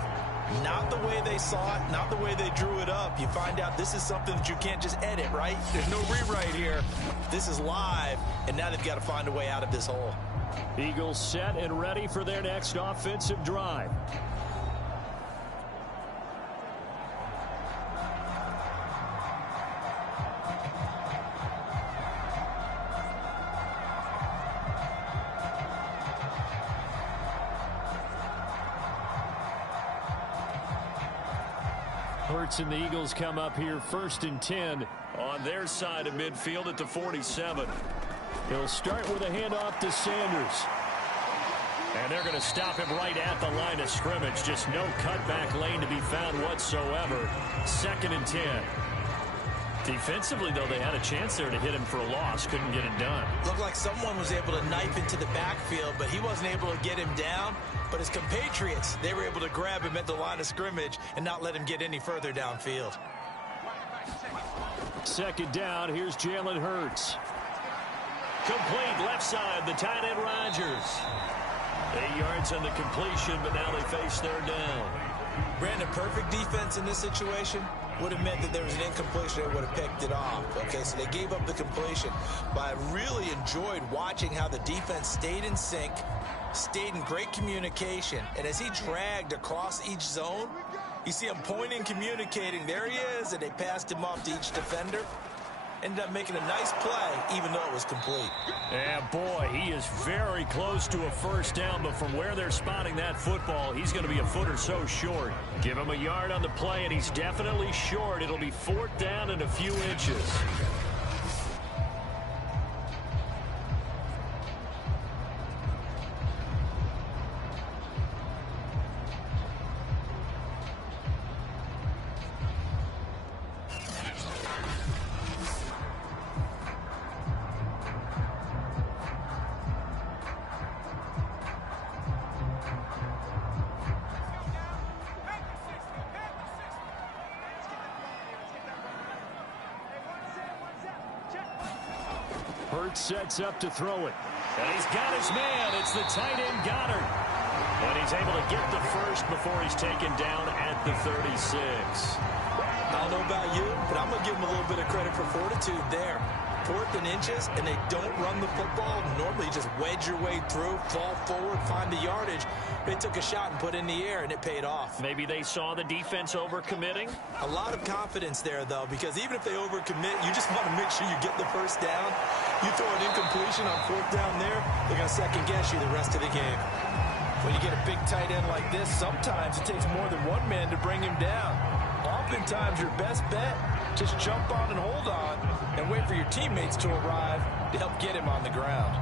Not the way they saw it, not the way they drew it up. You find out this is something that you can't just edit, right? There's no rewrite here. This is live, and now they've got to find a way out of this hole. Eagles set and ready for their next offensive drive. Hurts and the Eagles come up here 1st and 10 on their side of midfield at the 47. He'll start with a handoff to Sanders. And they're going to stop him right at the line of scrimmage. Just no cutback lane to be found whatsoever. 2nd and 10. Defensively, though, they had a chance there to hit him for a loss. Couldn't get it done. Looked like someone was able to knife into the backfield, but he wasn't able to get him down. But his compatriots, they were able to grab him at the line of scrimmage and not let him get any further downfield. 2nd down, here's Jalen Hurts. Complete left side, the tight end Rodgers. 8 yards on the completion, but now they face third down. Brandon, perfect defense in this situation would have meant that there was an incompletion. They would have picked it off. Okay, so they gave up the completion. But I really enjoyed watching how the defense stayed in sync, stayed in great communication. And as he dragged across each zone, you see him pointing, communicating. There he is, and they passed him off to each defender. Ended up making a nice play, even though it was complete. Yeah, boy, he is very close to a first down, but from where they're spotting that football, he's going to be a foot or so short. Give him a yard on the play, and he's definitely short. It'll be 4th down and a few inches. Hurts sets up to throw it. And he's got his man. It's the tight end Goddard. And he's able to get the first before he's taken down at the 36. I don't know about you, but I'm going to give him a little bit of credit for fortitude there. 4th and inches, and they don't run the football. Normally, you just wedge your way through, fall forward, find the yardage. They took a shot and put it in the air, and it paid off. Maybe they saw the defense overcommitting. A lot of confidence there, though, because even if they overcommit, you just want to make sure you get the first down. You throw an incompletion on 4th down there, they're going to second-guess you the rest of the game. When you get a big tight end like this, sometimes it takes more than one man to bring him down. Oftentimes, your best bet, just jump on and hold on and wait for your teammates to arrive to help get him on the ground.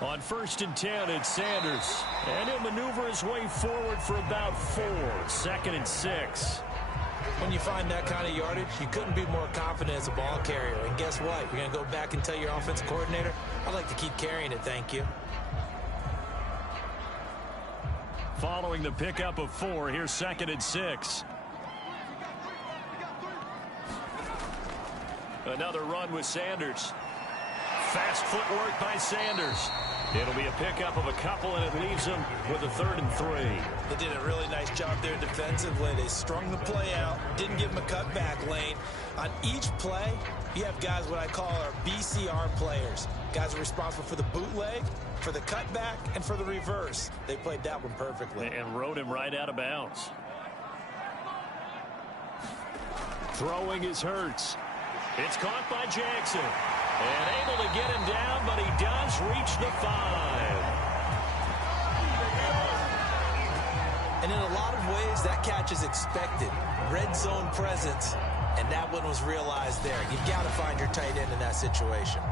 On 1st and 10, it's Sanders. And he'll maneuver his way forward for about 4. 2nd and 6. When you find that kind of yardage, you couldn't be more confident as a ball carrier. And guess what? You're going to go back and tell your offensive coordinator, I'd like to keep carrying it, thank you. Following the pickup of 4, here's 2nd and 6. Another run with Sanders. Fast footwork by Sanders. It'll be a pickup of a couple, and it leaves them with a 3rd and 3. They did a really nice job there defensively. They strung the play out, didn't give them a cutback lane. On each play, you have guys what I call our BCR players. Guys are responsible for the bootleg, for the cutback, and for the reverse. They played that one perfectly. And rode him right out of bounds. Throwing is Hurts. It's caught by Jackson. And able to get him down, but he does reach the 5. And in a lot of ways, that catch is expected. Red zone presence, and that one was realized there. You've got to find your tight end in that situation.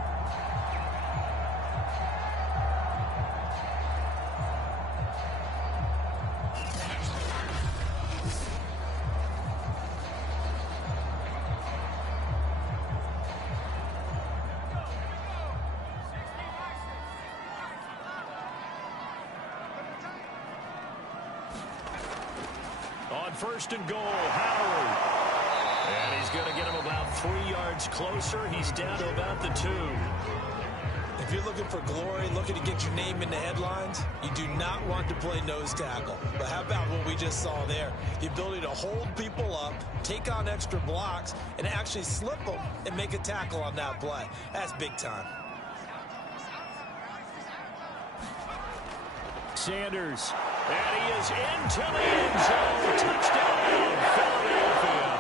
first and goal. Howard. And he's going to get him about 3 yards closer. He's down to about the 2. If you're looking for glory, looking to get your name in the headlines, you do not want to play nose tackle. But how about what we just saw there? The ability to hold people up, take on extra blocks, and actually slip them and make a tackle on that play. That's big time. Sanders, and he is into the end zone. Touchdown, Philadelphia.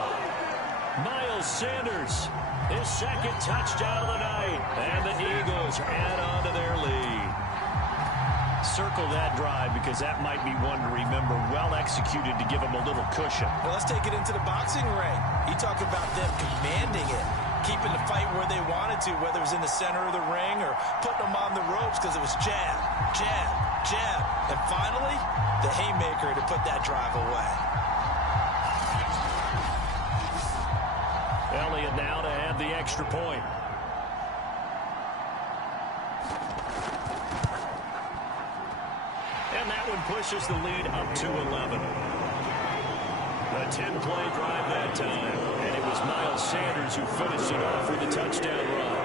Miles Sanders, his second touchdown of the night, and the Eagles add on to their lead. Circle that drive because that might be one to remember. Well executed to give them a little cushion. Well, let's take it into the boxing ring. You talk about them commanding it, keeping the fight where they wanted to, whether it was in the center of the ring or putting them on the ropes because it was jab, jab, jab. And finally, the haymaker to put that drive away. Elliott now to add the extra point. And that one pushes the lead up to 11. A 10-play drive that time. And it was Miles Sanders who finished it off with a touchdown run.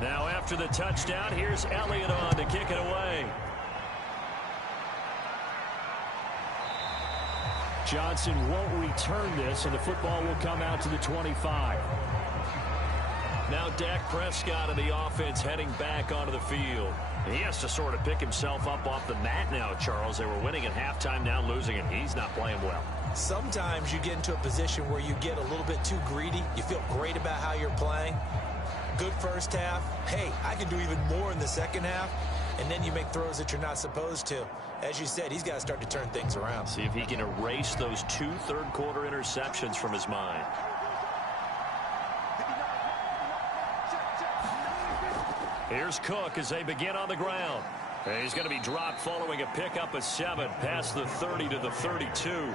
Now after the touchdown, here's Elliott on to kick it away. Johnson won't return this, and the football will come out to the 25. Now Dak Prescott of the offense heading back onto the field. He has to sort of pick himself up off the mat now, Charles. They were winning at halftime, now losing it. He's not playing well. Sometimes you get into a position where you get a little bit too greedy. You feel great about how you're playing. Good first half. Hey, I can do even more in the second half. And then you make throws that you're not supposed to. As you said, he's got to start to turn things around. See if he can erase those 2 third-quarter interceptions from his mind. Here's Cook as they begin on the ground. And he's going to be dropped following a pickup of 7 past the 30 to the 32.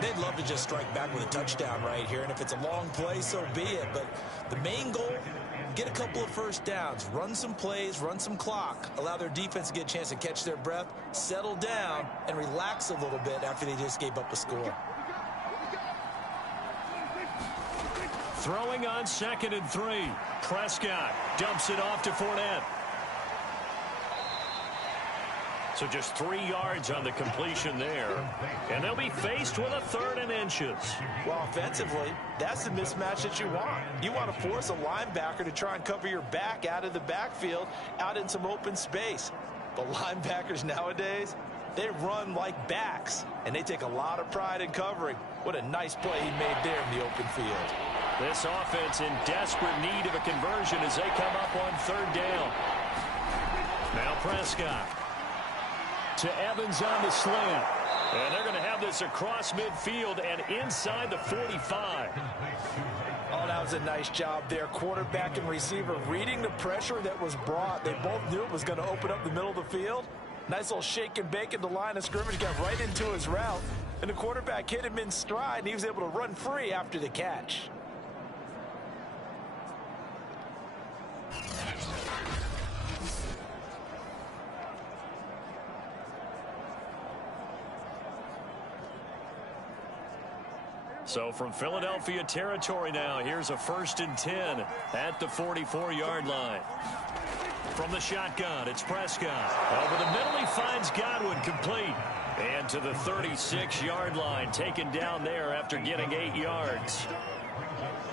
They'd love to just strike back with a touchdown right here, and if it's a long play, so be it. But the main goal, get a couple of first downs, run some plays, run some clock, allow their defense to get a chance to catch their breath, settle down, and relax a little bit after they just gave up a score. Throwing on 2nd and 3. Prescott dumps it off to Fournette. So just 3 yards on the completion there. And they'll be faced with a 3rd and inches. Well, offensively, that's the mismatch that you want. You want to force a linebacker to try and cover your back out of the backfield, out in some open space. But linebackers nowadays, they run like backs, and they take a lot of pride in covering. What a nice play he made there in the open field. This offense in desperate need of a conversion as they come up on 3rd down. Now Prescott. To Evans on the slant. And they're going to have this across midfield and inside the 45. Oh, that was a nice job there. Quarterback and receiver reading the pressure that was brought. They both knew it was going to open up the middle of the field. Nice little shake and bake at the line of scrimmage. Got right into his route. And the quarterback hit him in stride, and he was able to run free after the catch. So from Philadelphia territory now, here's a 1st and 10 at the 44-yard line. From the shotgun, it's Prescott. Over the middle, he finds Godwin complete. And to the 36-yard line, taken down there after getting 8 yards.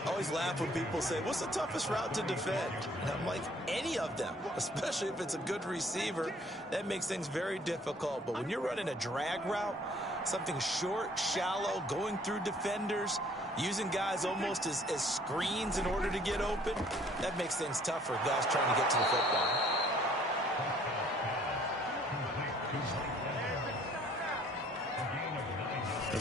I always laugh when people say, what's the toughest route to defend? And I'm like, any of them, especially if it's a good receiver. That makes things very difficult. But when you're running a drag route, something short, shallow, going through defenders, using guys almost as screens in order to get open, that makes things tough for guys trying to get to the football.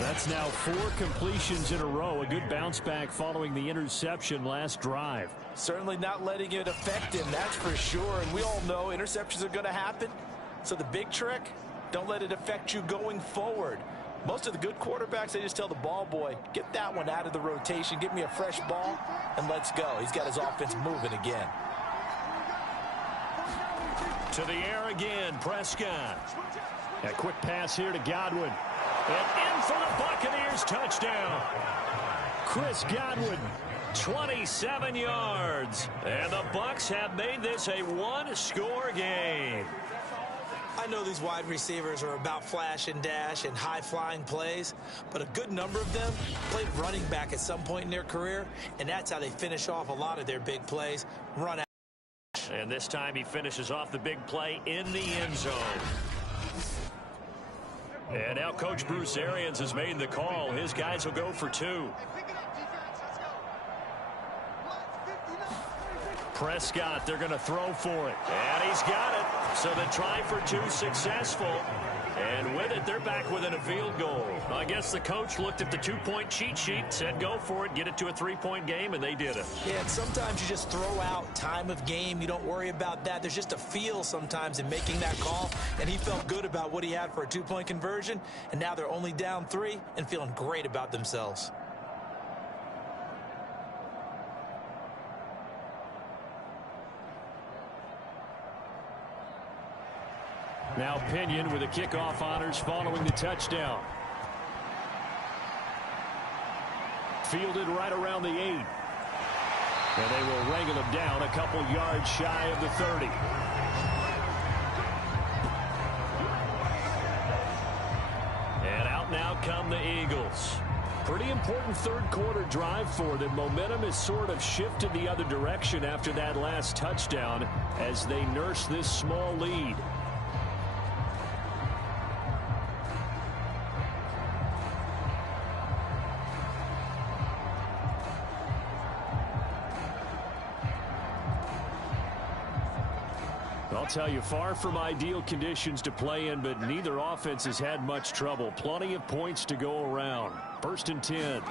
That's now 4 completions in a row. A good bounce back following the interception last drive. Certainly not letting it affect him, that's for sure. And we all know interceptions are going to happen. So the big trick, don't let it affect you going forward. Most of the good quarterbacks, they just tell the ball boy, get that one out of the rotation, give me a fresh ball, and let's go. He's got his offense moving again. To the air again, Prescott. A quick pass here to Godwin. And in for the Buccaneers, touchdown. Chris Godwin, 27 yards. And the Bucs have made this a one-score game. I know these wide receivers are about flash and dash and high-flying plays, but a good number of them played running back at some point in their career, and that's how they finish off a lot of their big plays, run out. And this time he finishes off the big play in the end zone. And now Coach Bruce Arians has made the call. His guys will go for 2. Prescott, they're going to throw for it. And he's got it. So the try for 2 successful. And with it, they're back within a field goal. I guess the coach looked at the 2-point cheat sheet, said go for it, get it to a 3-point game, and they did it. Yeah, and sometimes you just throw out time of game. You don't worry about that. There's just a feel sometimes in making that call, and he felt good about what he had for a 2-point conversion, and now they're only down 3 and feeling great about themselves. Now Pinion with the kickoff honors following the touchdown. Fielded right around the 8. And they will wrangle him down a couple yards shy of the 30. And out now come the Eagles. Pretty important third quarter drive for them. Momentum has sort of shifted the other direction after that last touchdown as they nurse this small lead. I'll tell you, far from ideal conditions to play in, but neither offense has had much trouble. Plenty of points to go around. 1st and 10.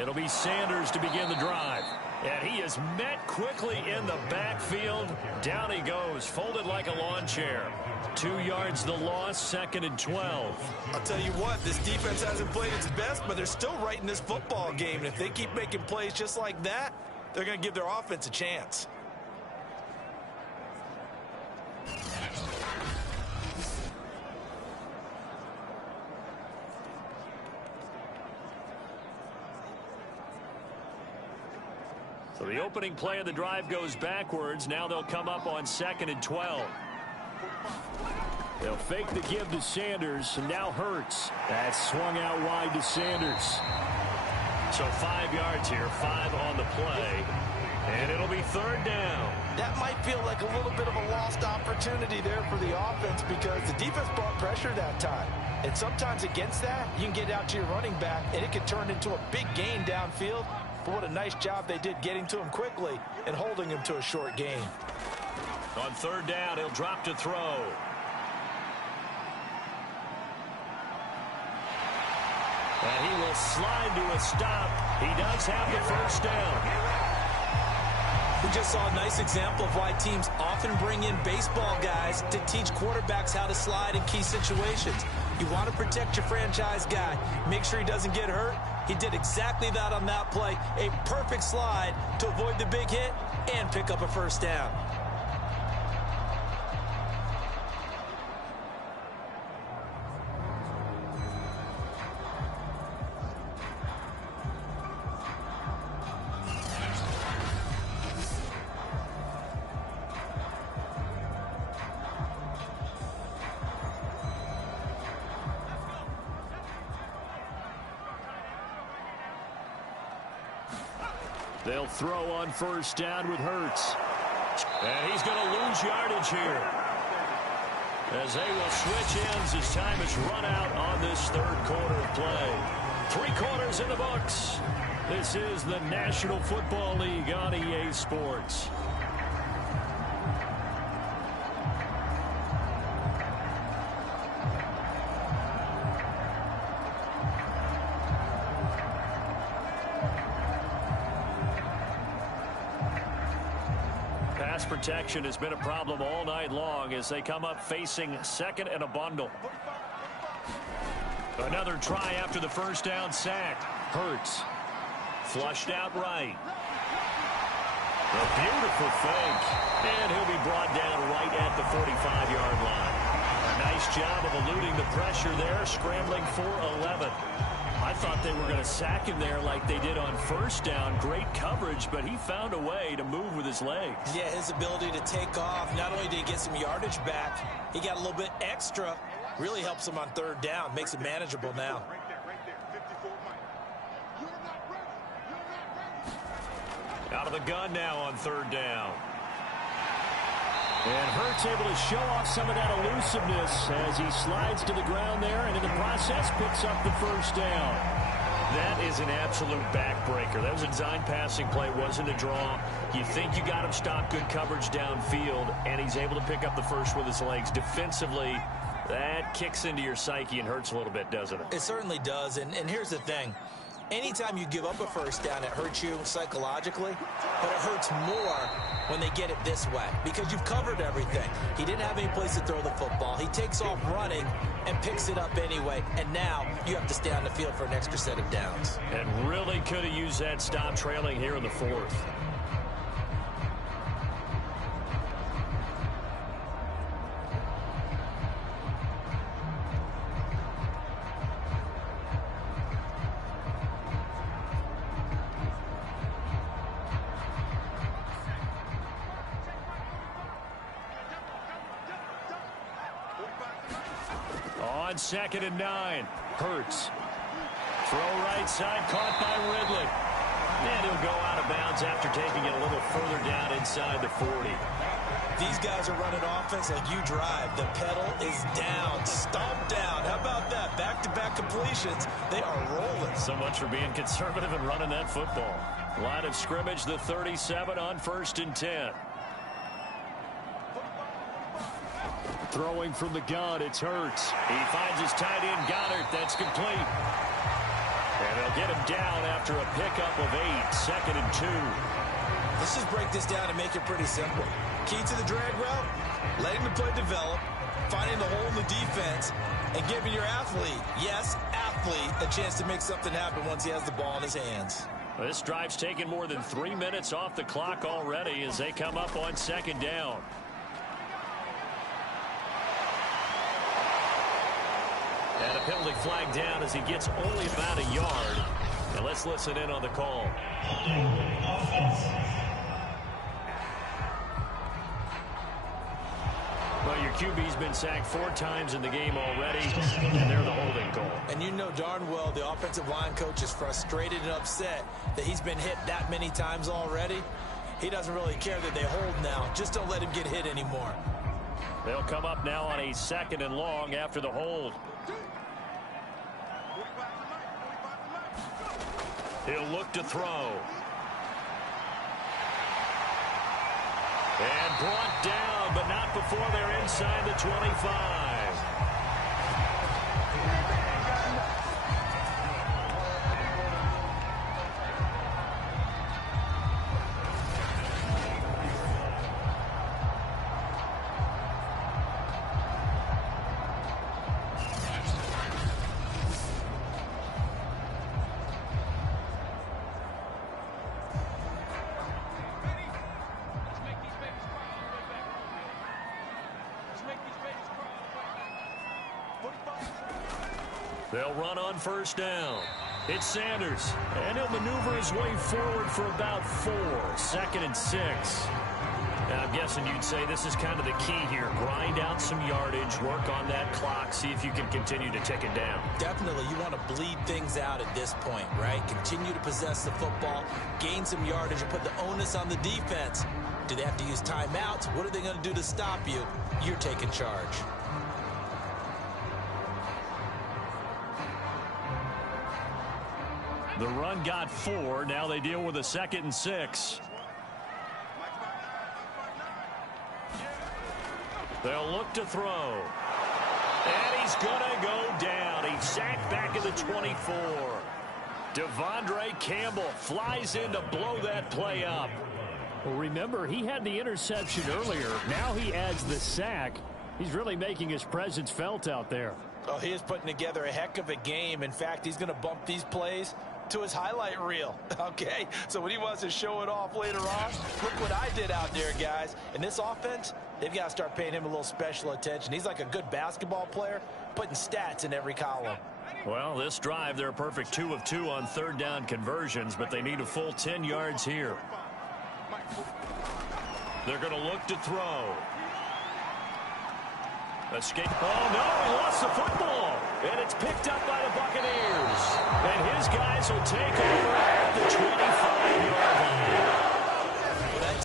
It'll be Sanders to begin the drive. And he is met quickly in the backfield. Down he goes, folded like a lawn chair. 2 yards the loss, 2nd and 12. I'll tell you what, this defense hasn't played its best, but they're still right in this football game. And if they keep making plays just like that, they're going to give their offense a chance. So the opening play of the drive goes backwards. Now they'll come up on 2nd and 12. They'll fake the give to Sanders, and now Hurts. That's swung out wide to Sanders. So 5 yards here, 5 on the play. And it'll be 3rd down. That might feel like a little bit of a lost opportunity there for the offense because the defense brought pressure that time. And sometimes against that, you can get out to your running back, and it can turn into a big gain downfield. But what a nice job they did getting to him quickly and holding him to a short gain. On 3rd down, he'll drop to throw. And he will slide to a stop. He does have the 1st down. We just saw a nice example of why teams often bring in baseball guys to teach quarterbacks how to slide in key situations. You want to protect your franchise guy. Make sure he doesn't get hurt. He did exactly that on that play. A perfect slide to avoid the big hit and pick up a 1st down. They'll throw on 1st down with Hurts. And he's going to lose yardage here. As they will switch ends as time is run out on this 3rd quarter of play. 3 quarters in the books. This is the National Football League on EA Sports. Pass protection has been a problem all night long as they come up facing second and a bundle. Another try after the first down sack. Hurts. Flushed out right. A beautiful fake. And he'll be brought down right at the 45-yard line. A nice job of eluding the pressure there, scrambling for 11. I thought they were going to sack him there like they did on first down. Great coverage, but he found a way to move with his legs. Yeah, his ability to take off. Not only did he get some yardage back, he got a little bit extra. Really helps him on third down. Makes it manageable now. Out of the gun now on third down. And Hurts able to show off some of that elusiveness as he slides to the ground there and in the process picks up the first down. That is an absolute backbreaker. That was a design passing play, wasn't a draw. You think you got him stopped, good coverage downfield, and he's able to pick up the first with his legs. Defensively, that kicks into your psyche and hurts a little bit, doesn't it? It certainly does, and here's the thing. Anytime you give up a first down, it hurts you psychologically, but it hurts more when they get it this way because you've covered everything. He didn't have any place to throw the football. He takes off running and picks it up anyway, and now you have to stay on the field for an extra set of downs. And really could have used that stop trailing here in the fourth. On 2nd and 9, Hurts. Throw right side, caught by Ridley. And he'll go out of bounds after taking it a little further down inside the 40. These guys are running offense like you drive. The pedal is down, stomped down. How about that? Back-to-back completions. They are rolling. So much for being conservative and running that football. Line of scrimmage, the 37 on 1st and 10. Throwing from the gun, it's Hurts. He finds his tight end, Goddard. That's complete. And they'll get him down after a pickup of 8, 2nd and 2. Let's just break this down and make it pretty simple. Key to the drag route, letting the play develop, finding the hole in the defense, and giving your athlete, yes, athlete, a chance to make something happen once he has the ball in his hands. This drive's taken more than 3 minutes off the clock already as they come up on 2nd down. And a penalty flag down as he gets only about a yard. And let's listen in on the call. Well, your QB's been sacked 4 times in the game already, and they're the holding call. And you know darn well the offensive line coach is frustrated and upset that he's been hit that many times already. He doesn't really care that they hold now. Just don't let him get hit anymore. They'll come up now on a 2nd and long after the hold. He'll look to throw. And brought down, but not before they're inside the 25. They'll run on 1st down. It's Sanders, and he'll maneuver his way forward for about 4, 2nd and 6. And I'm guessing you'd say this is kind of the key here. Grind out some yardage, work on that clock, see if you can continue to tick it down. Definitely, you want to bleed things out at this point, right? Continue to possess the football, gain some yardage, and put the onus on the defense. Do they have to use timeouts? What are they going to do to stop you? You're taking charge. The run got 4. Now they deal with a 2nd and 6. They'll look to throw. And he's going to go down. He's sacked back at the 24. Devondre Campbell flies in to blow that play up. Well, remember, he had the interception earlier. Now he adds the sack. He's really making his presence felt out there. Oh, he is putting together a heck of a game. In fact, he's going to bump these plays to his highlight reel. Okay, so when he wants to show it off later on, look what I did out there, guys. In this offense, they've got to start paying him a little special attention. He's like a good basketball player, putting stats in every column. Well, this drive, they're a perfect 2 of 2 on third down conversions, but they need a full 10 yards here. They're going to look to throw. Escape. Oh, no, he lost the football. And it's picked up by the Buccaneers. And his guys will take over at the 25-yard line.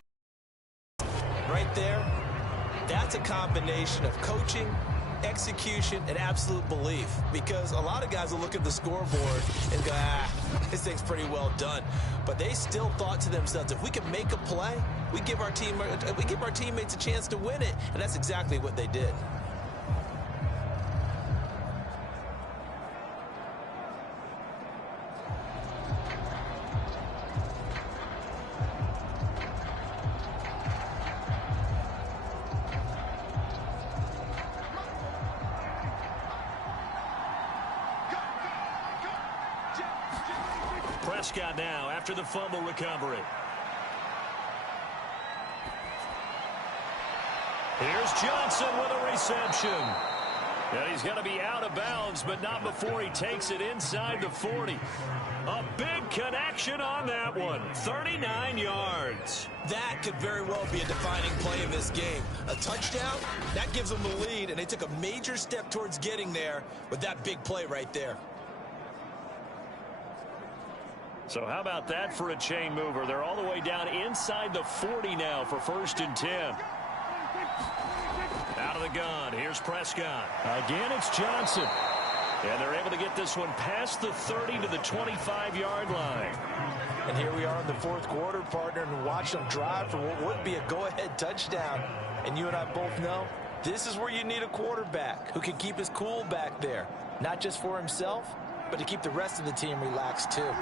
Right there, that's a combination of coaching, execution, and absolute belief. Because a lot of guys will look at the scoreboard and go, this thing's pretty well done. But they still thought to themselves, if we can make a play, we give our teammates a chance to win it. And that's exactly what they did. Prescott now after the fumble recovery. Here's Johnson with a reception. And he's going to be out of bounds, but not before he takes it inside the 40. A big connection on that one. 39 yards. That could very well be a defining play in this game. A touchdown, that gives them the lead, and they took a major step towards getting there with that big play right there. So how about that for a chain mover? They're all the way down inside the 40 now for 1st and 10. Out of the gun. Here's Prescott. Again, it's Johnson. And they're able to get this one past the 30 to the 25-yard line. And here we are in the 4th quarter, partner, and watch them drive for what would be a go-ahead touchdown. And you and I both know this is where you need a quarterback who can keep his cool back there. Not just for himself, but to keep the rest of the team relaxed too.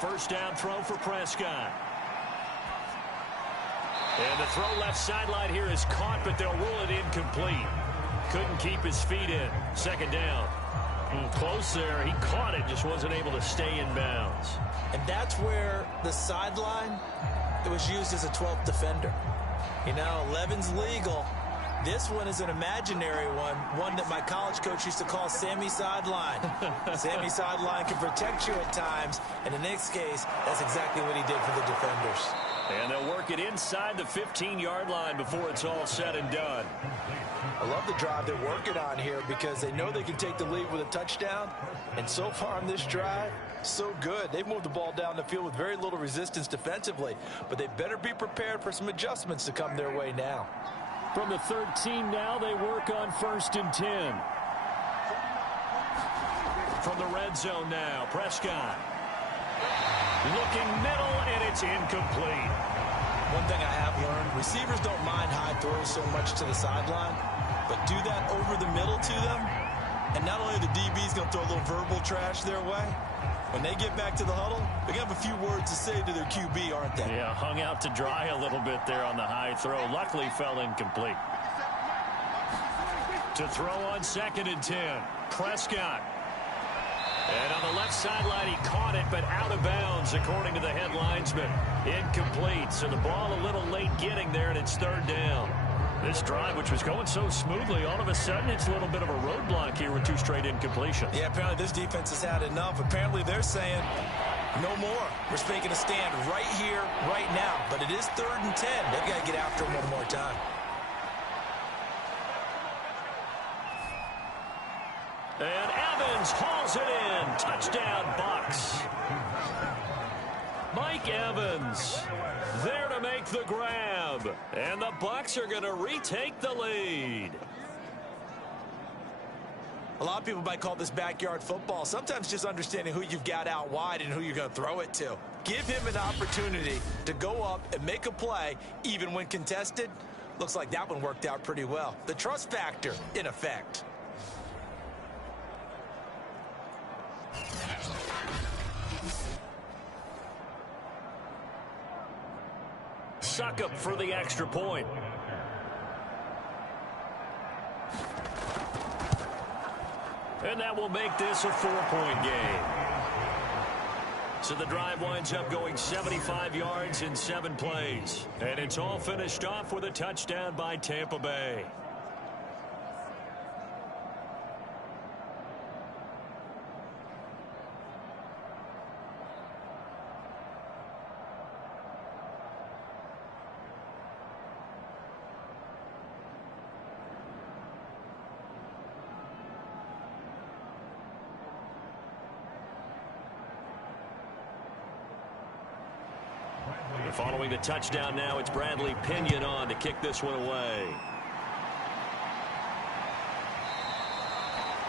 First down throw for Prescott. And the throw left sideline here is caught, but they'll rule it incomplete. Couldn't keep his feet in. 2nd down. Close there. He caught it, just wasn't able to stay in bounds. And that's where the sideline, it was used as a 12th defender. You know, 11's legal. This one is an imaginary one that my college coach used to call Sammy Sideline. Sammy Sideline can protect you at times, and in this case, that's exactly what he did for the defenders. And they'll work it inside the 15-yard line before it's all said and done. I love the drive they're working on here because they know they can take the lead with a touchdown, and so far on this drive, so good. They've moved the ball down the field with very little resistance defensively, but they better be prepared for some adjustments to come their way now. From the 13 now, they work on 1st and 10. From the red zone now, Prescott. Looking middle, and it's incomplete. One thing I have learned, receivers don't mind high throws so much to the sideline, but do that over the middle to them, and not only the DB's going to throw a little verbal trash their way, when they get back to the huddle, they have a few words to say to their QB, aren't they? Yeah, hung out to dry a little bit there on the high throw. Luckily, fell incomplete. To throw on 2nd and 10, Prescott. And on the left sideline, he caught it, but out of bounds, according to the head linesman. Incomplete, so the ball a little late getting there, and it's 3rd down. This drive, which was going so smoothly, all of a sudden it's a little bit of a roadblock here with 2 straight incompletions. Yeah, apparently this defense has had enough. Apparently they're saying, no more. We're making a stand right here, right now. But it is 3rd and 10. They've got to get after him one more time. And Evans hauls it in. Touchdown, Bucs. Mike Evans there to make the grab. And the Bucs are going to retake the lead. A lot of people might call this backyard football. Sometimes just understanding who you've got out wide and who you're going to throw it to. Give him an opportunity to go up and make a play, even when contested. Looks like that one worked out pretty well. The trust factor in effect. Succop for the extra point. And that will make this a 4-point game. So the drive winds up going 75 yards in 7 plays. And it's all finished off with a touchdown by Tampa Bay. Following the touchdown now, it's Bradley Pinion on to kick this one away.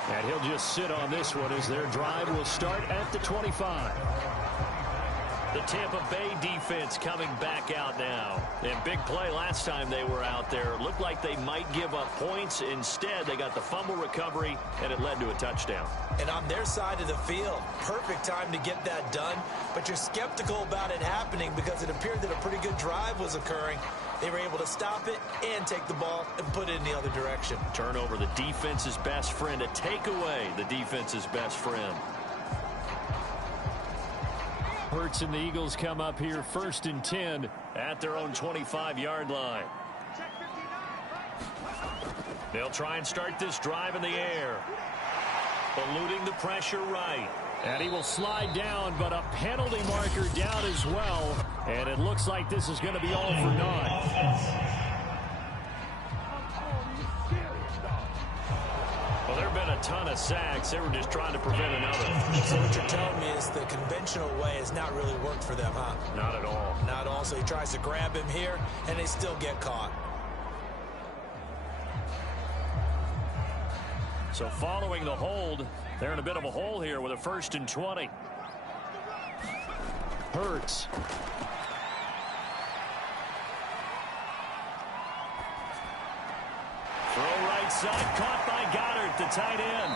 And he'll just sit on this one as their drive will start at the 25. The Tampa Bay defense coming back out now. And big play last time they were out there. It looked like they might give up points. Instead, they got the fumble recovery, and it led to a touchdown. And on their side of the field, perfect time to get that done. But you're skeptical about it happening because it appeared that a pretty good drive was occurring. They were able to stop it and take the ball and put it in the other direction. Turnover, the defense's best friend. A takeaway, the defense's best friend. Hurts and the Eagles come up here 1st and 10 at their own 25-yard line. They'll try and start this drive in the air. Eluding the pressure right. And he will slide down, but a penalty marker down as well. And it looks like this is going to be all for naught. Well, there have been a ton of sacks. They were just trying to prevent another. So what you're telling me is the conventional way has not really worked for them, huh? Not at all. Not at all. So he tries to grab him here, and they still get caught. So following the hold, they're in a bit of a hole here with a 1st and 20. Hurts. Throw right side, caught by Goddard, the tight end.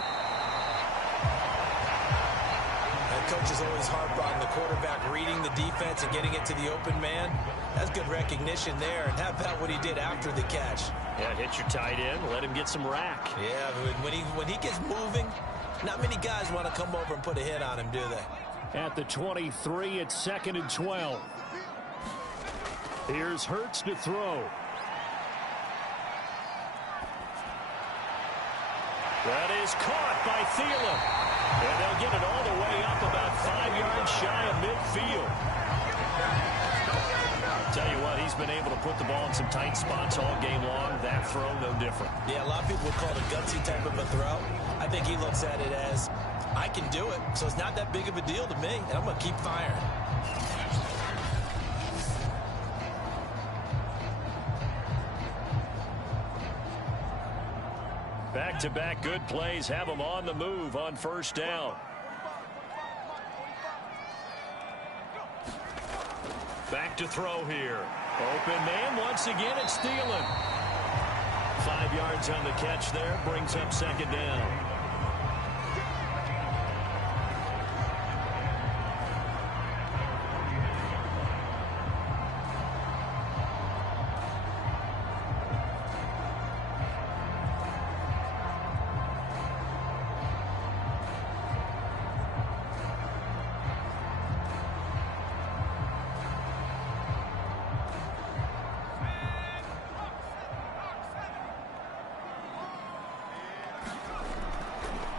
And coaches always harp on the quarterback reading the defense and getting it to the open man. That's good recognition there. And how about what he did after the catch? Yeah, hit your tight end, let him get some rack. Yeah, when he gets moving, not many guys want to come over and put a hit on him, do they? At the 23, it's 2nd and 12. Here's Hurts to throw. That is caught by Thielen. And they'll get it all the way up about 5 yards shy of midfield. Tell you what, he's been able to put the ball in some tight spots all game long. That throw, no different. Yeah, a lot of people would call it a gutsy type of a throw. I think he looks at it as, I can do it, so it's not that big of a deal to me, and I'm going to keep firing. Back-to-back good plays have them on the move on 1st down. Back to throw here. Open man once again. It's Thielen. 5 yards on the catch there. Brings up 2nd down.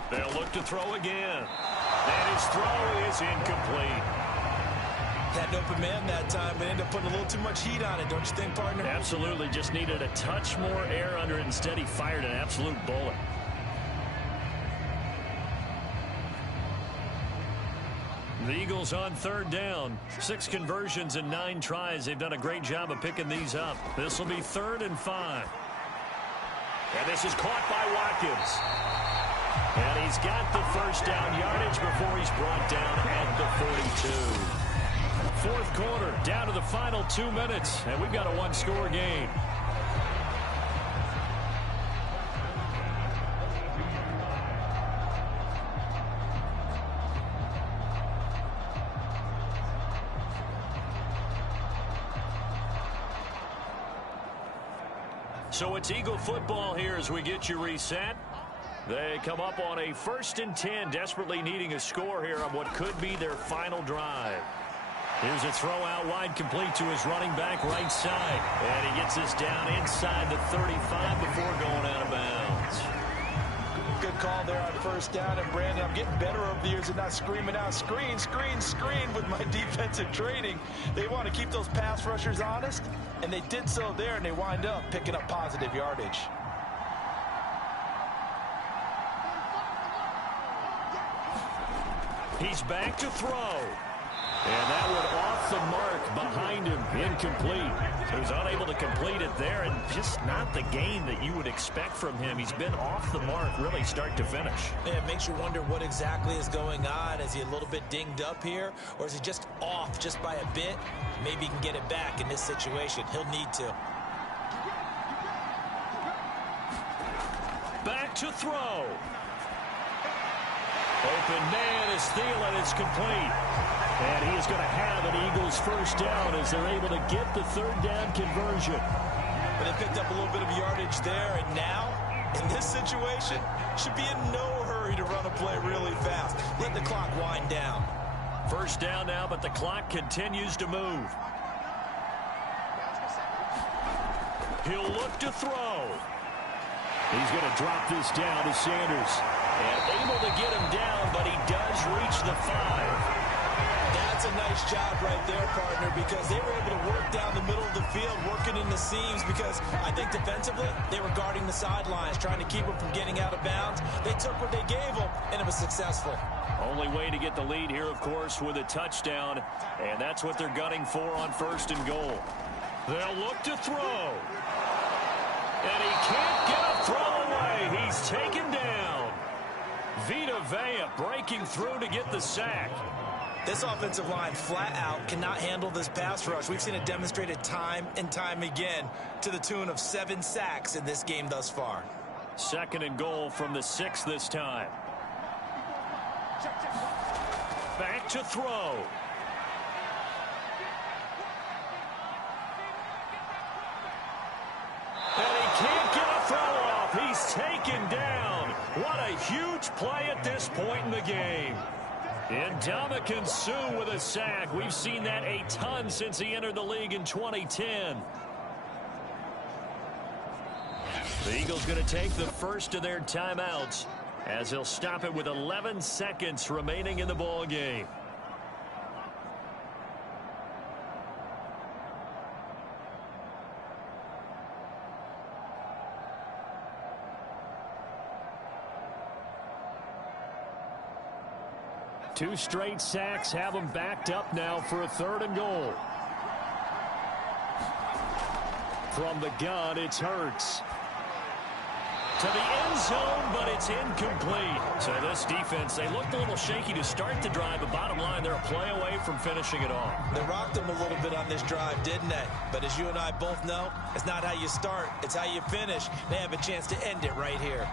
They'll look to throw again. And his throw is incomplete. Had an open man that time, but ended up putting a little too much heat on it, don't you think, partner? Absolutely. Just needed a touch more air under it. Instead, he fired an absolute bullet. The Eagles on 3rd down. 6 conversions and 9 tries. They've done a great job of picking these up. This will be 3rd and 5. And this is caught by Watkins. And he's got the 1st down yardage before he's brought down at the 42. 4th quarter, down to the final 2 minutes, and we've got a 1-score game. So it's Eagle football here as we get you reset. They come up on a 1st and 10, desperately needing a score here on what could be their final drive. Here's a throw out wide, complete to his running back right side. And he gets this down inside the 35 before going out of bounds. Good call there on 1st down. And Brandon, I'm getting better over the years and not screaming out, screen, screen, screen with my defensive training. They want to keep those pass rushers honest, and they did so there, and they wind up picking up positive yardage. He's back to throw. And that one off the mark behind him, incomplete. So he's unable to complete it there, and just not the game that you would expect from him. He's been off the mark really start to finish. Yeah, it makes you wonder what exactly is going on. Is he a little bit dinged up here, or is he just off just by a bit? Maybe he can get it back in this situation. He'll need to. Back to throw. Open man is Thielen. It's complete. And he is going to have an Eagles 1st down as they're able to get the 3rd down conversion. But they picked up a little bit of yardage there, and now, in this situation, should be in no hurry to run a play really fast. Let the clock wind down. 1st down now, but the clock continues to move. He'll look to throw. He's going to drop this down to Sanders. And able to get him down, but he does reach the 5. That's a nice job right there, partner, because they were able to work down the middle of the field, working in the seams, because I think defensively they were guarding the sidelines, trying to keep them from getting out of bounds. They took what they gave them, and it was successful. Only way to get the lead here, of course, with a touchdown, and that's what they're gunning for on 1st and goal. They'll look to throw. And he can't get a throw away. He's taken down. Vita Vea breaking through to get the sack. This offensive line flat out cannot handle this pass rush. We've seen it demonstrated time and time again to the tune of 7 sacks in this game thus far. 2nd and goal from the 6 this time. Back to throw. And he can't get a throw off. He's taken down. What a huge play at this point in the game. Ndamukong Suh with a sack. We've seen that a ton since he entered the league in 2010. The Eagles going to take the first of their timeouts as they'll stop it with 11 seconds remaining in the ball game. Two straight sacks have them backed up now for a 3rd and goal. From the gun, it's Hurts. To the end zone, but it's incomplete. So this defense, they looked a little shaky to start the drive, but bottom line, they're a play away from finishing it off. They rocked them a little bit on this drive, didn't they? But as you and I both know, it's not how you start, it's how you finish. They have a chance to end it right here.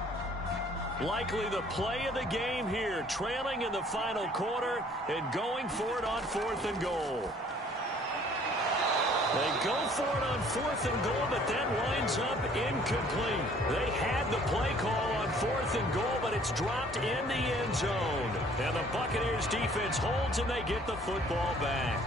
Likely the play of the game here, trailing in the final quarter and going for it on 4th and goal. They go for it on 4th and goal, but that winds up incomplete. They had the play call on 4th and goal, but it's dropped in the end zone. And the Buccaneers defense holds and they get the football back.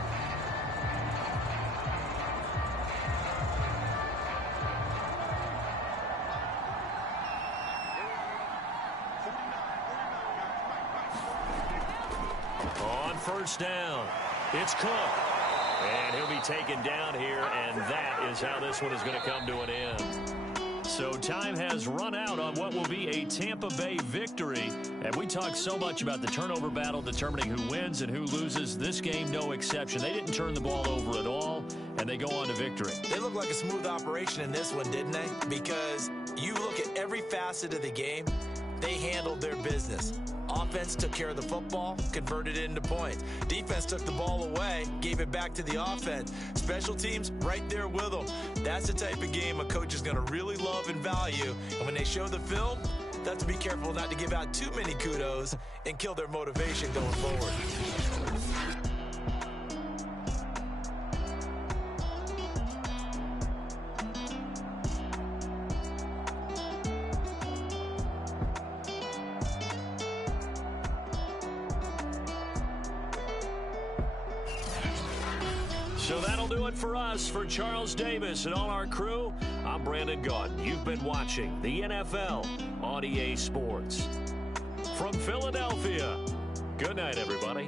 On 1st down, it's Cook. And he'll be taken down here, and that is how this one is going to come to an end. So time has run out on what will be a Tampa Bay victory. And we talk so much about the turnover battle determining who wins and who loses. This game, no exception. They didn't turn the ball over at all, and they go on to victory. They look like a smooth operation in this one, didn't they? Because you look at every facet of the game, they handled their business. Offense took care of the football, converted it into points. Defense took the ball away, gave it back to the offense. Special teams right there with them. That's the type of game a coach is going to really love and value. And when they show the film, they have to be careful not to give out too many kudos and kill their motivation going forward. So that'll do it for us. For Charles Davis and all our crew, I'm Brandon Gaudin. You've been watching the NFL on EA Sports. From Philadelphia, good night, everybody.